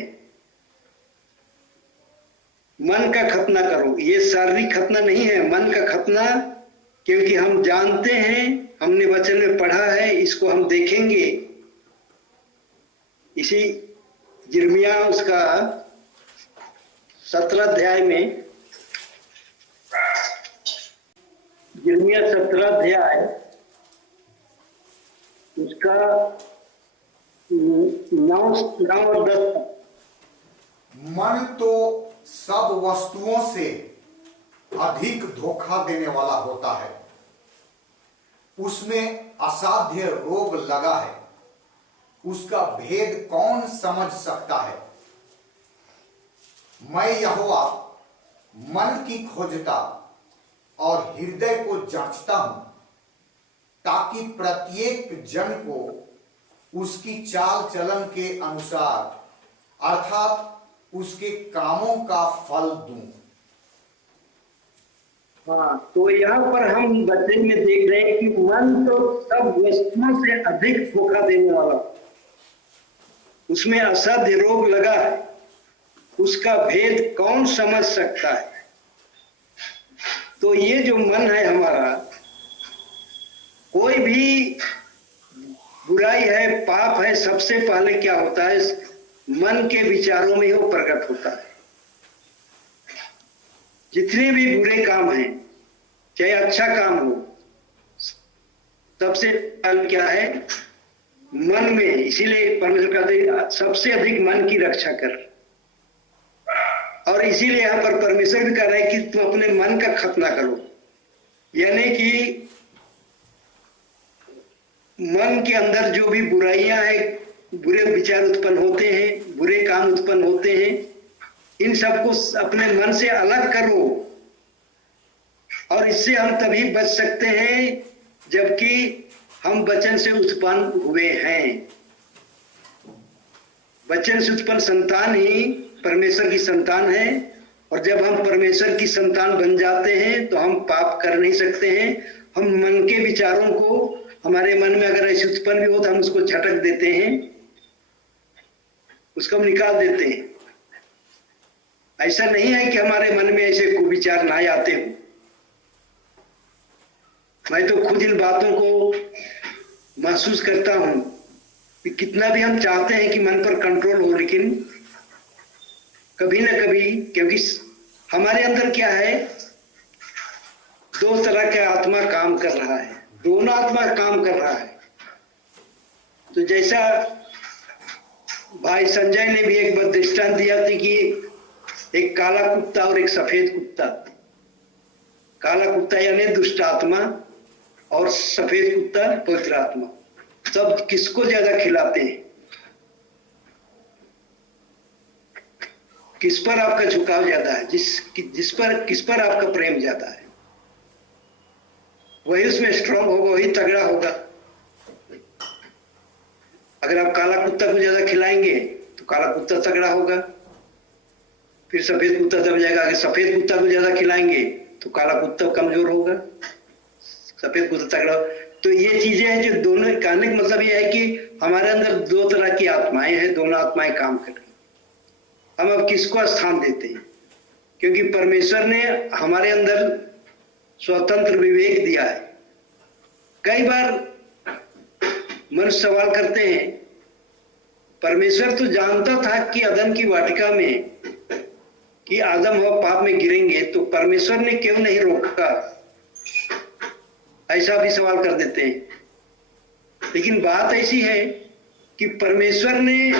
मन का खतना करो, ये शारीरिक खतना नहीं है, मन का खतना, क्योंकि हम जानते हैं, हमने वचन में पढ़ा है, इसको हम देखेंगे। इसी यिर्मयाह उसका 17 अध्याय में यिर्मयाह 17 अध्याय उसका 9 और 10। मन तो सब वस्तुओं से अधिक धोखा देने वाला होता है, उसमें असाध्य रोग लगा है, उसका भेद कौन समझ सकता है। मैं यहोवा मन की खोजता और हृदय को जांचता हूं, ताकि प्रत्येक जन को उसकी चाल चलन के अनुसार अर्थात उसके कामों का फल दूं। हाँ, तो यहाँ पर हम बच्चे में देख रहे हैं कि मन तो सब वस्तुओं से अधिक धोखा देने वाला, उसमें असाध्य रोग लगा है, उसका भेद कौन समझ सकता है। तो ये जो मन है हमारा, कोई भी बुराई है, पाप है, सबसे पहले क्या होता है, मन के विचारों में वो प्रकट होता है। जितने भी बुरे काम हैं, चाहे अच्छा काम हो, सबसे पहले क्या है, मन में। इसीलिए परमेश्वर कहते हैं सबसे अधिक मन की रक्षा कर। और इसीलिए यहां पर परमेश्वर भी कह रहा है कि तुम अपने मन का खतना करो, यानी कि मन के अंदर जो भी बुराइयां हैं, बुरे विचार उत्पन्न होते हैं, बुरे काम उत्पन्न होते हैं, इन सबको अपने मन से अलग करो। और इससे हम तभी बच सकते हैं जबकि हम वचन से उत्पन्न हुए हैं। वचन से उत्पन्न संतान ही परमेश्वर की संतान है, और जब हम परमेश्वर की संतान बन जाते हैं तो हम पाप कर नहीं सकते हैं। हम मन के विचारों को, हमारे मन में अगर ऐसे उत्पन्न भी हो तो हम उसको झटक देते हैं, उसको हम निकाल देते हैं। ऐसा नहीं है कि हमारे मन में ऐसे कुविचार ना आते हो। मैं तो खुद इन बातों को महसूस करता हूं कि कितना भी हम चाहते हैं कि मन पर कंट्रोल हो, लेकिन कभी ना कभी, क्योंकि हमारे अंदर क्या है, दो तरह का आत्मा काम कर रहा है, दोनों आत्मा काम कर रहा है। तो जैसा भाई संजय ने भी एक बार दृष्टांत दिया थी कि एक काला कुत्ता और एक सफेद कुत्ता। काला कुत्ता यानी दुष्ट आत्मा और सफेद कुत्ता पवित्र आत्मा। सब किसको ज्यादा खिलाते हैं, किस पर आपका झुकाव ज्यादा है, किस पर आपका प्रेम ज्यादा है, वही उसमें स्ट्रांग होगा, वही तगड़ा होगा। अगर आप काला कुत्ता को ज्यादा खिलाएंगे तो काला कुत्ता तगड़ा होगा, फिर सफेद कुत्ता दब जाएगा। अगर सफेद कुत्ता को ज्यादा खिलाएंगे तो काला कुत्ता कमजोर होगा, सफेद कुत्ता तगड़ा। तो ये चीजें हैं जो दोनों, कहने का मतलब ये है कि हमारे अंदर दो तरह की आत्माएं हैं, दोनों आत्माएं काम कर रही। हम अब किसको स्थान देते हैं, क्योंकि परमेश्वर ने हमारे अंदर स्वतंत्र विवेक दिया है। कई बार मनुष्य सवाल करते हैं, परमेश्वर तो जानता था कि अदन की वाटिका में कि आदम और पाप में गिरेंगे, तो परमेश्वर ने क्यों नहीं रोका, ऐसा भी सवाल कर देते हैं। लेकिन बात ऐसी है कि परमेश्वर ने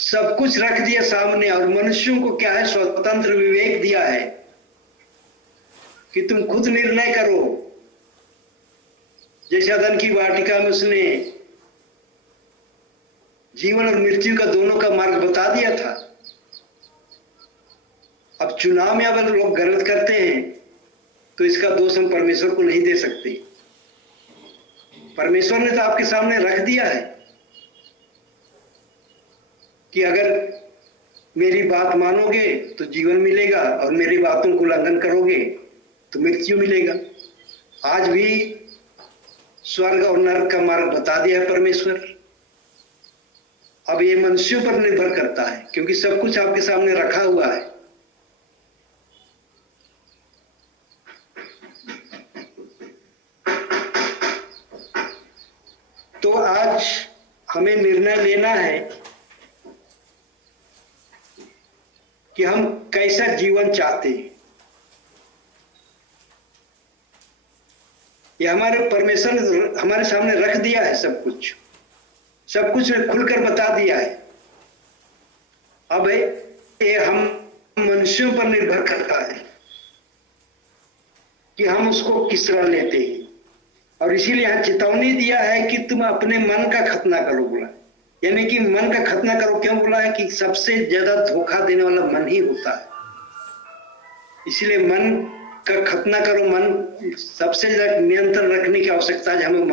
सब कुछ रख दिया सामने, और मनुष्यों को क्या है, स्वतंत्र विवेक दिया है कि तुम खुद निर्णय करो। जैसे अदन की वाटिका में उसने जीवन और मृत्यु का दोनों का मार्ग बता दिया था। अब चुनाव में अगर लोग गलत करते हैं तो इसका दोष हम परमेश्वर को नहीं दे सकते। परमेश्वर ने तो आपके सामने रख दिया है कि अगर मेरी बात मानोगे तो जीवन मिलेगा, और मेरी बातों को उल्लंघन करोगे तो मृत्यु मिलेगा। आज भी स्वर्ग और नरक का मार्ग बता दिया है परमेश्वर। अब ये मनुष्यों पर निर्भर करता है, क्योंकि सब कुछ आपके सामने रखा हुआ है। तो आज हमें निर्णय लेना है कि हम कैसा जीवन चाहते हैं। ये हमारे परमेश्वर ने हमारे सामने रख दिया है, सब कुछ खुलकर बता दिया है। अब ये हम मनुष्यों पर निर्भर करता है कि हम उसको किस तरह लेते हैं। और इसीलिए यहां चेतावनी दिया है कि तुम अपने मन का खतना करो बोला, यानी कि मन का खतना करो। क्यों बोला है? कि सबसे ज्यादा धोखा देने वाला मन ही होता है। इसलिए मन का खतना करो। मन सबसे ज्यादा नियंत्रण रखने की आवश्यकता है। हमें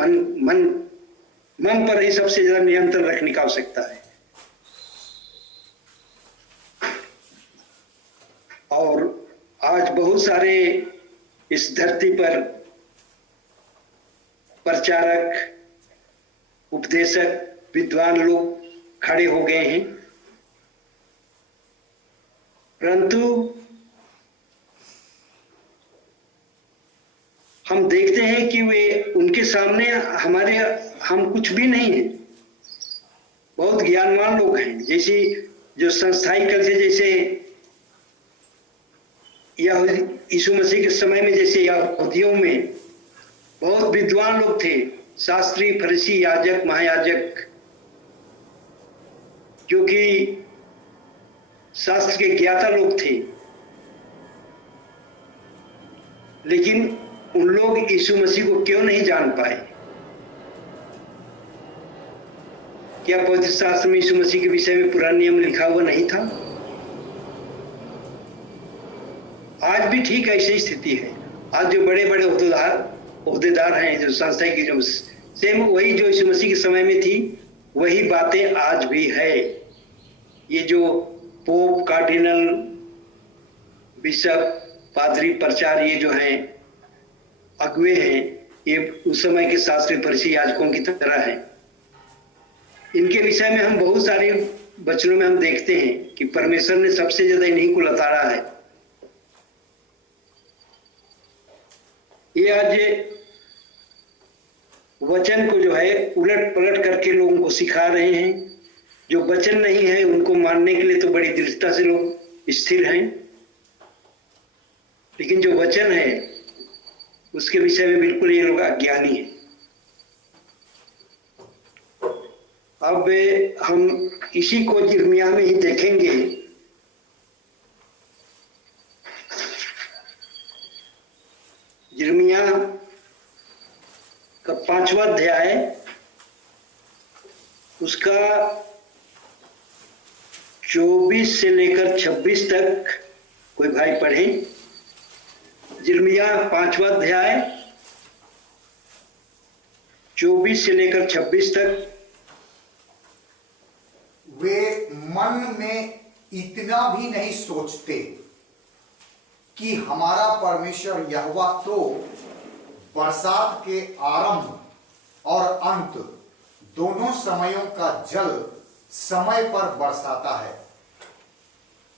मन पर ही सबसे ज्यादा नियंत्रण रखने की आवश्यकता है। और आज बहुत सारे इस धरती पर प्रचारक, उपदेशक, विद्वान लोग खड़े हो गए हैं, परंतु हम देखते हैं कि वे उनके सामने हम कुछ भी नहीं है। बहुत ज्ञानवान लोग हैं, जैसे जो संस्थाई कल से, जैसे यीशु मसीह के समय में जैसे यहूदियों में बहुत विद्वान लोग थे, शास्त्री, फरीसी, याजक, महायाजक, जो कि शास्त्र के ज्ञाता लोग थे। लेकिन उन लोग यीशु मसीह को क्यों नहीं जान पाए? क्या पवित्र शास्त्र में यीशु मसीह के विषय में पुराना नियम लिखा हुआ नहीं था? आज भी ठीक ऐसी स्थिति है। आज जो बड़े बड़े ओहदेदार हैं, जो संस्था की, जो सेम वही जो यीशु मसीह के समय में थी, वही बातें आज भी है। ये जो पोप, कार्डिनल, बिशप, पादरी, प्रचार्य, ये जो हैं अगुवे हैं, ये उस समय के शास्त्री, फरीसी, याजकों की तरह हैं। इनके विषय में हम बहुत सारे वचनों में हम देखते हैं कि परमेश्वर ने सबसे ज्यादा इन्हीं को लताड़ा है। ये आज वचन को जो है उलट पलट करके लोगों को सिखा रहे हैं। जो वचन नहीं है उनको मानने के लिए तो बड़ी दृढ़ता से लोग स्थिर हैं, लेकिन जो वचन है उसके विषय में बिल्कुल ये लोग अज्ञानी हैं। अब हम इसी को यिर्मयाह में ही देखेंगे। यिर्मयाह का 5वां अध्याय, उसका 24 से लेकर 26 तक कोई भाई पढ़े। यिर्मयाह 5वां अध्याय 24 से लेकर 26 तक। वे मन में इतना भी नहीं सोचते कि हमारा परमेश्वर यहोवा तो बरसात के आरंभ और अंत दोनों समयों का जल समय पर बरसाता है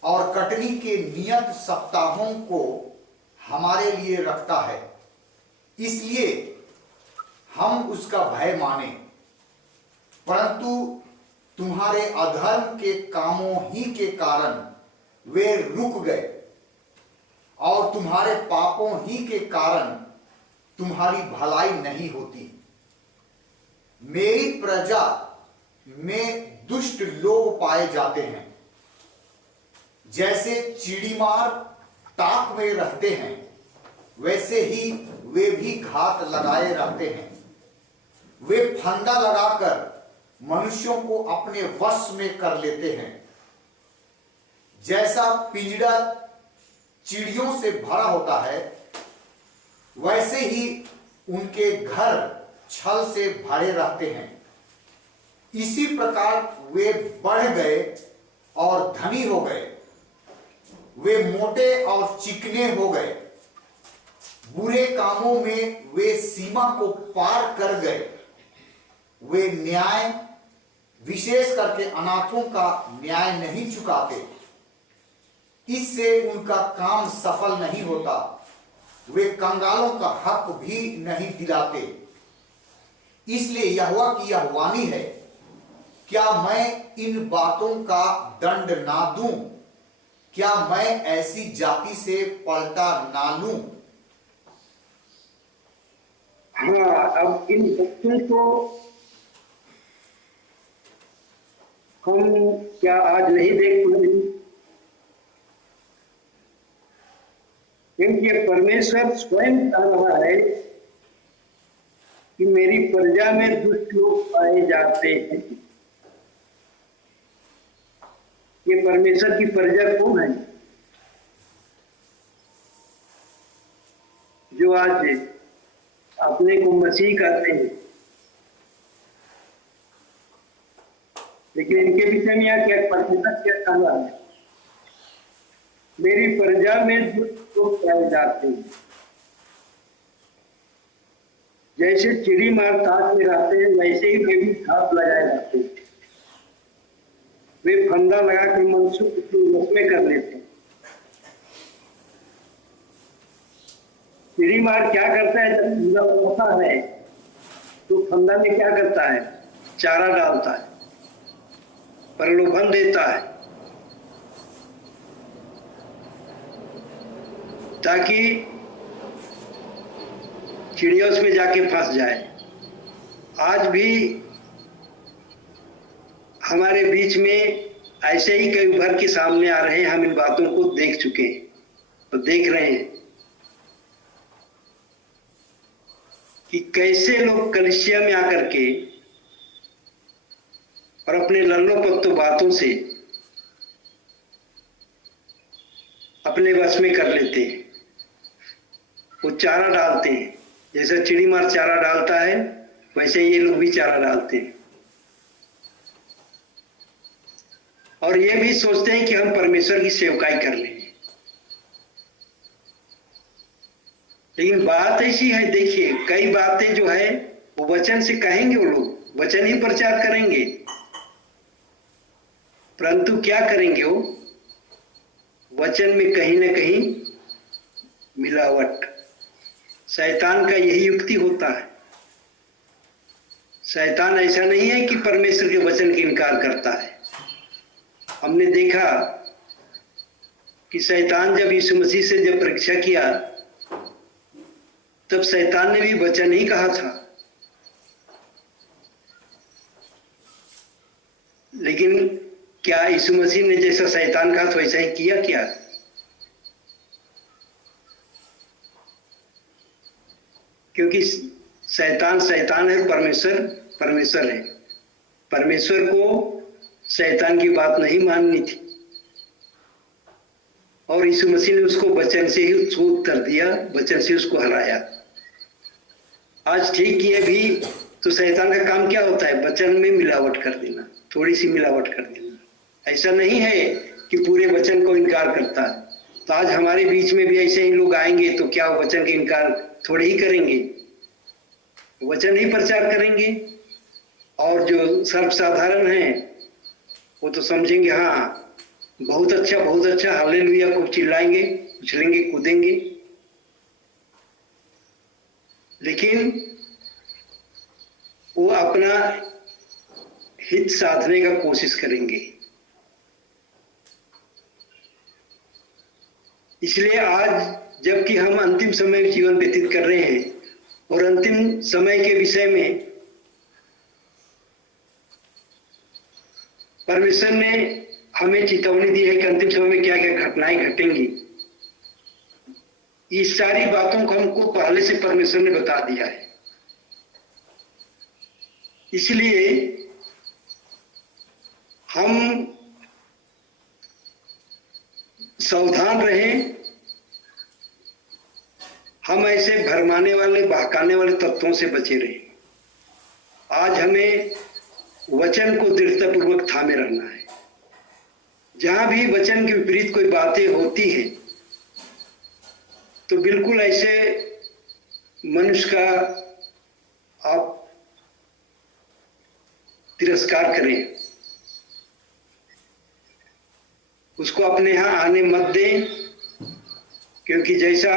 और कटनी के नियत सप्ताहों को हमारे लिए रखता है। इसलिए हम उसका भय माने, परंतु तुम्हारे अधर्म के कामों ही के कारण वे रुक गए और तुम्हारे पापों ही के कारण तुम्हारी भलाई नहीं होती। मेरी प्रजा में दुष्ट लोग पाए जाते हैं, जैसे चिड़ीमार ताक में रहते हैं वैसे ही वे भी घात लगाए रहते हैं। वे फंदा लगाकर मनुष्यों को अपने वश में कर लेते हैं। जैसा पिंजड़ा चिड़ियों से भरा होता है वैसे ही उनके घर छल से भरे रहते हैं। इसी प्रकार वे बढ़ गए और धनी हो गए, वे मोटे और चिकने हो गए। बुरे कामों में वे सीमा को पार कर गए। वे न्याय, विशेष करके अनाथों का न्याय नहीं चुकाते, इससे उनका काम सफल नहीं होता। वे कंगालों का हक भी नहीं दिलाते। इसलिए यहोवा की यह वाणी है, क्या मैं इन बातों का दंड ना दूं? क्या मैं ऐसी जाति से पलटा ना लूं? हाँ, अब इन बच्चों को हम क्या आज नहीं देख पा रहे, क्योंकि परमेश्वर स्वयं कह रहा है कि मेरी प्रजा में दुष्ट लोग पाए जाते हैं। ये परमेश्वर की प्रजा कौन है? जो आज अपने को मसीह कहते हैं, लेकिन इनके विषय में यहाँ क्या परमेश्वर क्या कह रहा है? मेरी प्रजा में दुष्ट लोग पाए जाते हैं। जैसे चिड़ी मार ताश में रहते हैं, वैसे ही वे भी घात लगाए जाते हैं। वे फंदा लगा कर मनुष्य को में कर लेते हैं। चिड़ी मार क्या करता है? जब फंदा होता है तो फंदा में क्या करता है? चारा डालता है, प्रलोभन देता है, ताकि चिड़िया उसमें जाके फंस जाए। आज भी हमारे बीच में ऐसे ही कई उभर के सामने आ रहे हैं। हम इन बातों को देख चुके हैं तो देख रहे हैं कि कैसे लोग कलीसिया में आकर के और अपने लल्लो पत्तो बातों से अपने वश में कर लेते हैं। वो चारा डालते हैं, जैसा चिड़ी मार चारा डालता है वैसे ये लोग भी चारा डालते हैं, और ये भी सोचते हैं कि हम परमेश्वर की सेवकाई कर लेंगे। लेकिन बात ऐसी है, देखिए कई बातें जो है वो वचन से कहेंगे, वो लोग वचन ही प्रचार करेंगे, परंतु क्या करेंगे? वो वचन में कहीं ना कहीं मिलावट। शैतान का यही युक्ति होता है। शैतान ऐसा नहीं है कि परमेश्वर के वचन का इनकार करता है। हमने देखा कि शैतान जब यीशु मसीह से जब परीक्षा किया तब शैतान ने भी वचन ही कहा था, लेकिन क्या यीशु मसीह ने जैसा शैतान कहा तो वैसा ही किया क्या? क्योंकि शैतान शैतान है, परमेश्वर परमेश्वर है। परमेश्वर को शैतान की बात नहीं माननी थी, और यीशु मसीह ने उसको वचन से ही उसको उत्तर दिया, वचन से उसको हराया। आज ठीक किए भी तो शैतान का काम क्या होता है? वचन में मिलावट कर देना, थोड़ी सी मिलावट कर देना। ऐसा नहीं है कि पूरे वचन को इनकार करता है। तो आज हमारे बीच में भी ऐसे ही लोग आएंगे तो क्या वचन के इनकार थोड़े ही करेंगे? वचन ही प्रचार करेंगे, और जो सर्वसाधारण हैं वो तो समझेंगे हाँ बहुत अच्छा, हालेलुया खूब चिल्लाएंगे, उछलेंगे, कूदेंगे, लेकिन वो अपना हित साधने का कोशिश करेंगे। इसलिए आज जबकि हम अंतिम समय में जीवन व्यतीत कर रहे हैं और अंतिम समय के विषय में परमेश्वर ने हमें चेतावनी दी है कि अंतिम समय में क्या क्या घटनाएं घटेंगी, इस सारी बातों को हमको पहले से परमेश्वर ने बता दिया है। इसलिए हम सावधान रहें, हम ऐसे भरमाने वाले बहकाने वाले तत्वों से बचे रहें। आज हमें वचन को दृढ़तापूर्वक थामे रहना है। जहां भी वचन के विपरीत कोई बातें होती है तो बिल्कुल ऐसे मनुष्य का आप तिरस्कार करें, उसको अपने यहां आने मत दें, क्योंकि जैसा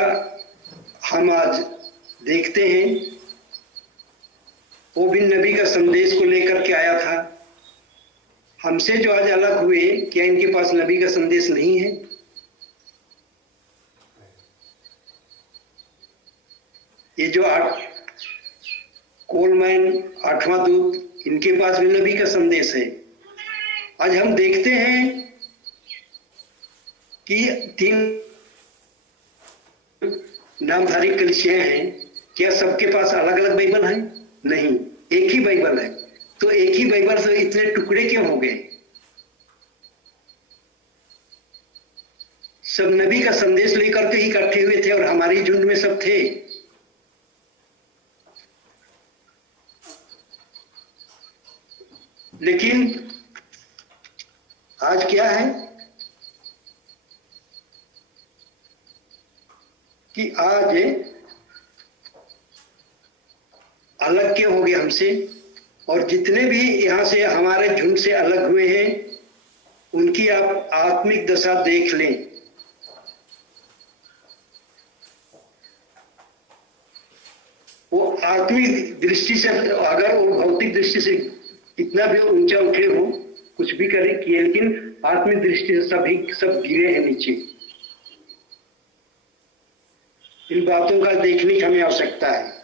हम आज देखते हैं वो भी नबी का संदेश को लेकर के आया था। हमसे जो आज अलग हुए, क्या इनके पास नबी का संदेश नहीं है? ये जो कोलमैन, आठवां दूत, इनके पास भी नबी का संदेश है। आज हम देखते हैं कि 3 नामधारी कलीसियाएं हैं। क्या सबके पास अलग अलग बाइबल है? नहीं, एक ही बाइबल है। तो एक ही बाइबल से इतने टुकड़े क्यों हो गए? सब नबी का संदेश लेकर के ही इकट्ठे हुए थे और हमारी झुंड में सब थे। लेकिन आज क्या है कि आज अलग क्यों हो गए हमसे, और जितने भी यहां से हमारे झुंड से अलग हुए हैं उनकी आप आत्मिक दशा देख लें। वो आत्मिक दृष्टि से, अगर वो भौतिक दृष्टि से कितना भी ऊंचा उठे हो, कुछ भी करे किए, लेकिन आत्मिक दृष्टि से सब गिरे हैं नीचे। इन बातों का देखने की हमें आवश्यकता है।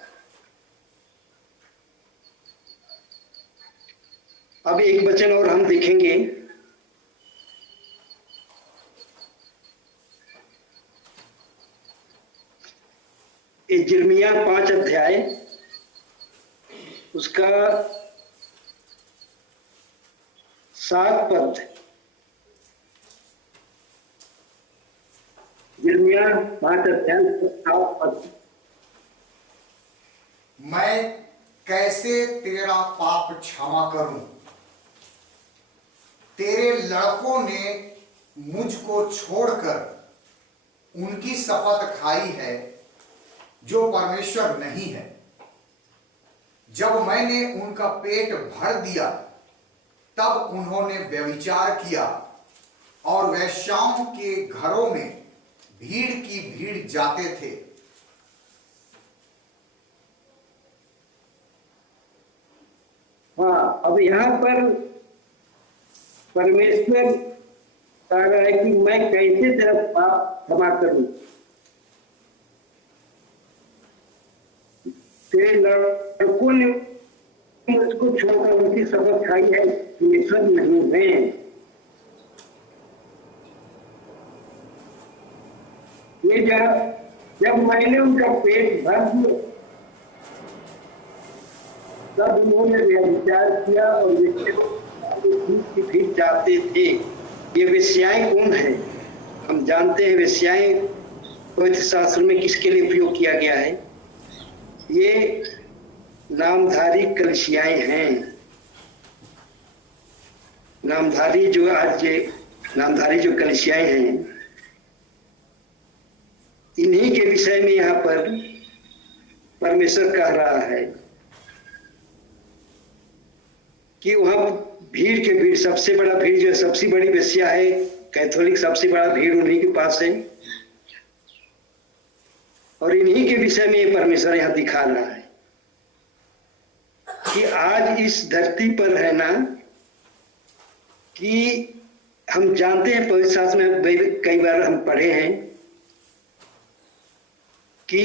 अब एक वचन और हम देखेंगे, यिर्मयाह 5 अध्याय उसका 7 पद। यिर्मयाह 5 अध्याय 7 पद। मैं कैसे तेरा पाप क्षमा करूं? तेरे लड़कों ने मुझको छोड़कर उनकी शपथ खाई है जो परमेश्वर नहीं है। जब मैंने उनका पेट भर दिया तब उन्होंने व्यभिचार किया और वेश्याओं के घरों में भीड़ की भीड़ जाते थे। हाँ, अब यहाँ पर परमेश्वर कह रहा है कि मैं कैसे तेरा पाप क्षमा करूं। तेरे लड़कों ने मुझको छोड़कर उनकी शपथ खाई है, परमेश्वर नहीं है। ये जब मैंने उनका पेट भर दिया तब उन्होंने व्यभिचार किया और भीड़ जाते थे। ये वेश्याएं कौन है? हम जानते हैं वेश्याएं पवित्र शास्त्र में किसके लिए उपयोग किया गया है। ये नामधारी कलीसियाएं हैं। नामधारी जो कलीसियाएं हैं, इन्हीं के विषय में यहाँ पर परमेश्वर कह रहा है कि वहां भीड़ के भीड़, सबसे बड़ा भीड़ जो सबसे बड़ी वेश्या है कैथोलिक, सबसे बड़ा भीड़ उन्हीं के पास है। और इन्हीं के विषय में ये परमेश्वर यहाँ दिखा रहा है कि आज इस धरती पर है ना, कि हम जानते हैं पवित्र शास्त्र में कई बार हम पढ़े हैं कि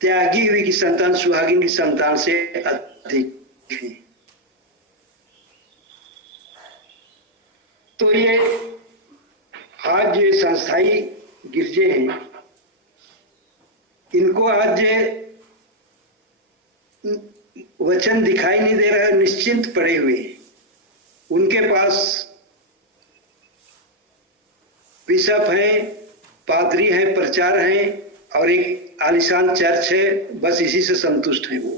त्यागी हुई की संतान सुहागिन की संतान से अधिक है। तो ये आज ये संस्थाई गिरजे हैं, इनको आज वचन दिखाई नहीं दे रहा है, निश्चिंत पड़े हुए। उनके पास बिशप हैं, पादरी हैं, प्रचार हैं और एक आलीशान चर्च है, बस इसी से संतुष्ट हैं। वो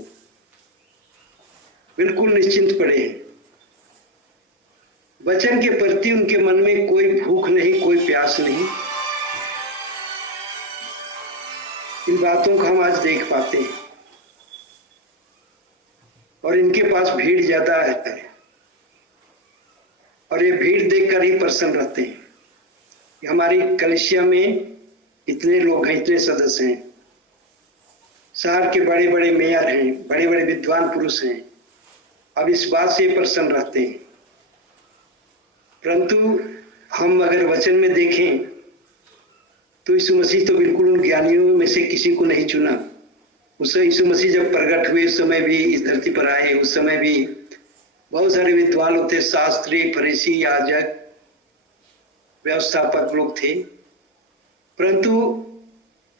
बिल्कुल निश्चिंत पड़े हैं। वचन के प्रति उनके मन में कोई भूख नहीं, कोई प्यास नहीं। इन बातों को हम आज देख पाते हैं और इनके पास भीड़ ज्यादा है और ये भीड़ देखकर ही प्रसन्न रहते हैं कि हमारी कलीसिया में इतने लोग हैं, इतने सदस्य हैं। शहर के बड़े बड़े मेयर हैं, बड़े बड़े विद्वान पुरुष हैं। अब इस बात से प्रसन्न रहते हैं। परंतु हम अगर वचन में देखें तो यीशु मसीह तो बिल्कुल उन ज्ञानियों में से किसी को नहीं चुना। उस यीशु मसीह जब प्रकट हुए उस समय भी इस धरती पर आए, उस समय भी बहुत सारे विद्वान लोग थे, शास्त्री, फरीसी, याजक, व्यवस्थापक लोग थे, परंतु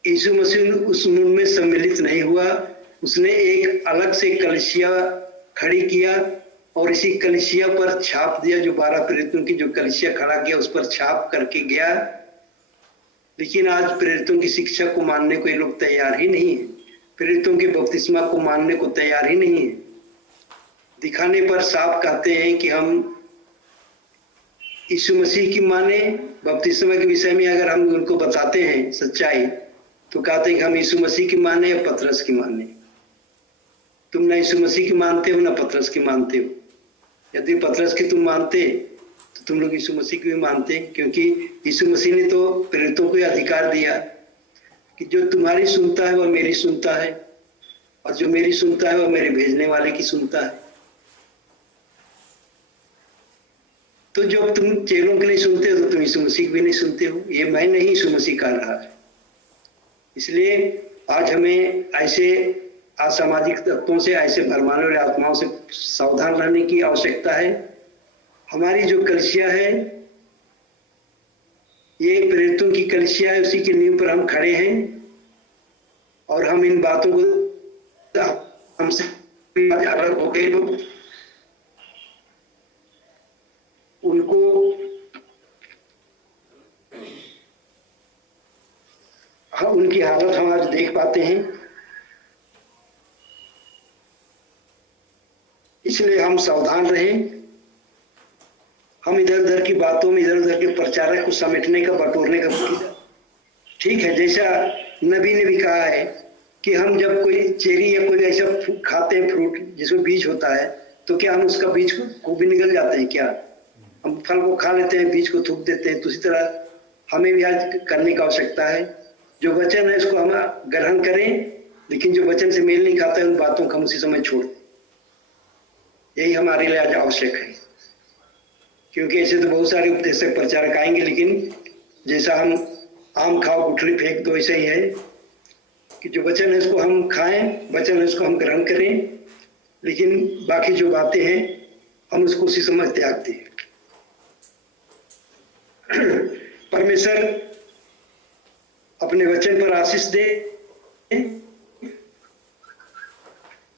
यीशु मसीह उस उनमें सम्मिलित नहीं हुआ। उसने एक अलग से कलीसिया खड़ी किया और इसी कलीसिया पर छाप दिया, जो 12 प्रेरितों की जो कलीसिया खड़ा किया उस पर छाप करके गया। लेकिन आज प्रेरितों की शिक्षा को मानने को ये लोग तैयार ही नहीं है, प्रेरितों के बपतिस्मा को मानने को तैयार ही नहीं है। दिखाने पर साफ कहते हैं कि हम यीशु मसीह की माने, बपतिस्मा के विषय में अगर हम उनको बताते हैं सच्चाई तो कहते हैं कि हम यीशु मसीह की माने या पतरस की माने। तुम ना यीशु मसीह की मानते हो ना पतरस की मानते हो। यदि पतरस की तुम मानते तो तुम लोग यीशु मसीह की भी मानते, क्योंकि यीशु मसीह ने तो प्रेरितों को अधिकार दिया कि जो तुम्हारी सुनता है वह मेरी सुनता है और जो मेरी सुनता है वह मेरे भेजने वाले की सुनता है। तो जब तुम चेलों के लिए सुनते हो तो तुम यीशु मसीह भी नहीं सुनते हो। ये मैं नहीं, यीशु मसीह कह रहा है। इसलिए आज हमें ऐसे असामाजिक तत्वों से, ऐसे भरमाने वाली आत्माओं से सावधान रहने की आवश्यकता है। हमारी जो कलीसिया है ये प्रेरितों की कलीसिया है, उसी की नींव पर हम खड़े हैं और हम इन बातों को हमसे अलग हो गए लोग उनको उनकी हालत हम आज देख पाते हैं। इसलिए हम सावधान रहें। हम इधर उधर की बातों में, इधर उधर के प्रचारक को समेटने का, बटोरने का ठीक है। जैसा नबी ने भी कहा है कि हम जब कोई चेरी या कोई ऐसा खाते हैं फ्रूट जिसमें बीज होता है तो क्या हम उसका बीज को भी निगल जाते हैं क्या? हम फल को खा लेते हैं, बीज को थूक देते हैं। तो उसी तरह हमें भी आज करने की आवश्यकता है। जो वचन है उसको हम ग्रहण करें, लेकिन जो वचन से मेल नहीं खाता है उन बातों को हम उसी समय छोड़ दें। यही हमारे लिए आज आवश्यक है, क्योंकि ऐसे तो बहुत सारे उपदेशक प्रचारक आएंगे, लेकिन जैसा हम आम खाओ गुठली फेंक दो, ऐसा ही है कि जो वचन है उसको हम खाएं, वचन है उसको हम ग्रहण करें, लेकिन बाकी जो बातें हैं हम उसको उसी समय त्याग दें। परमेश्वर अपने वचन पर आशीष दे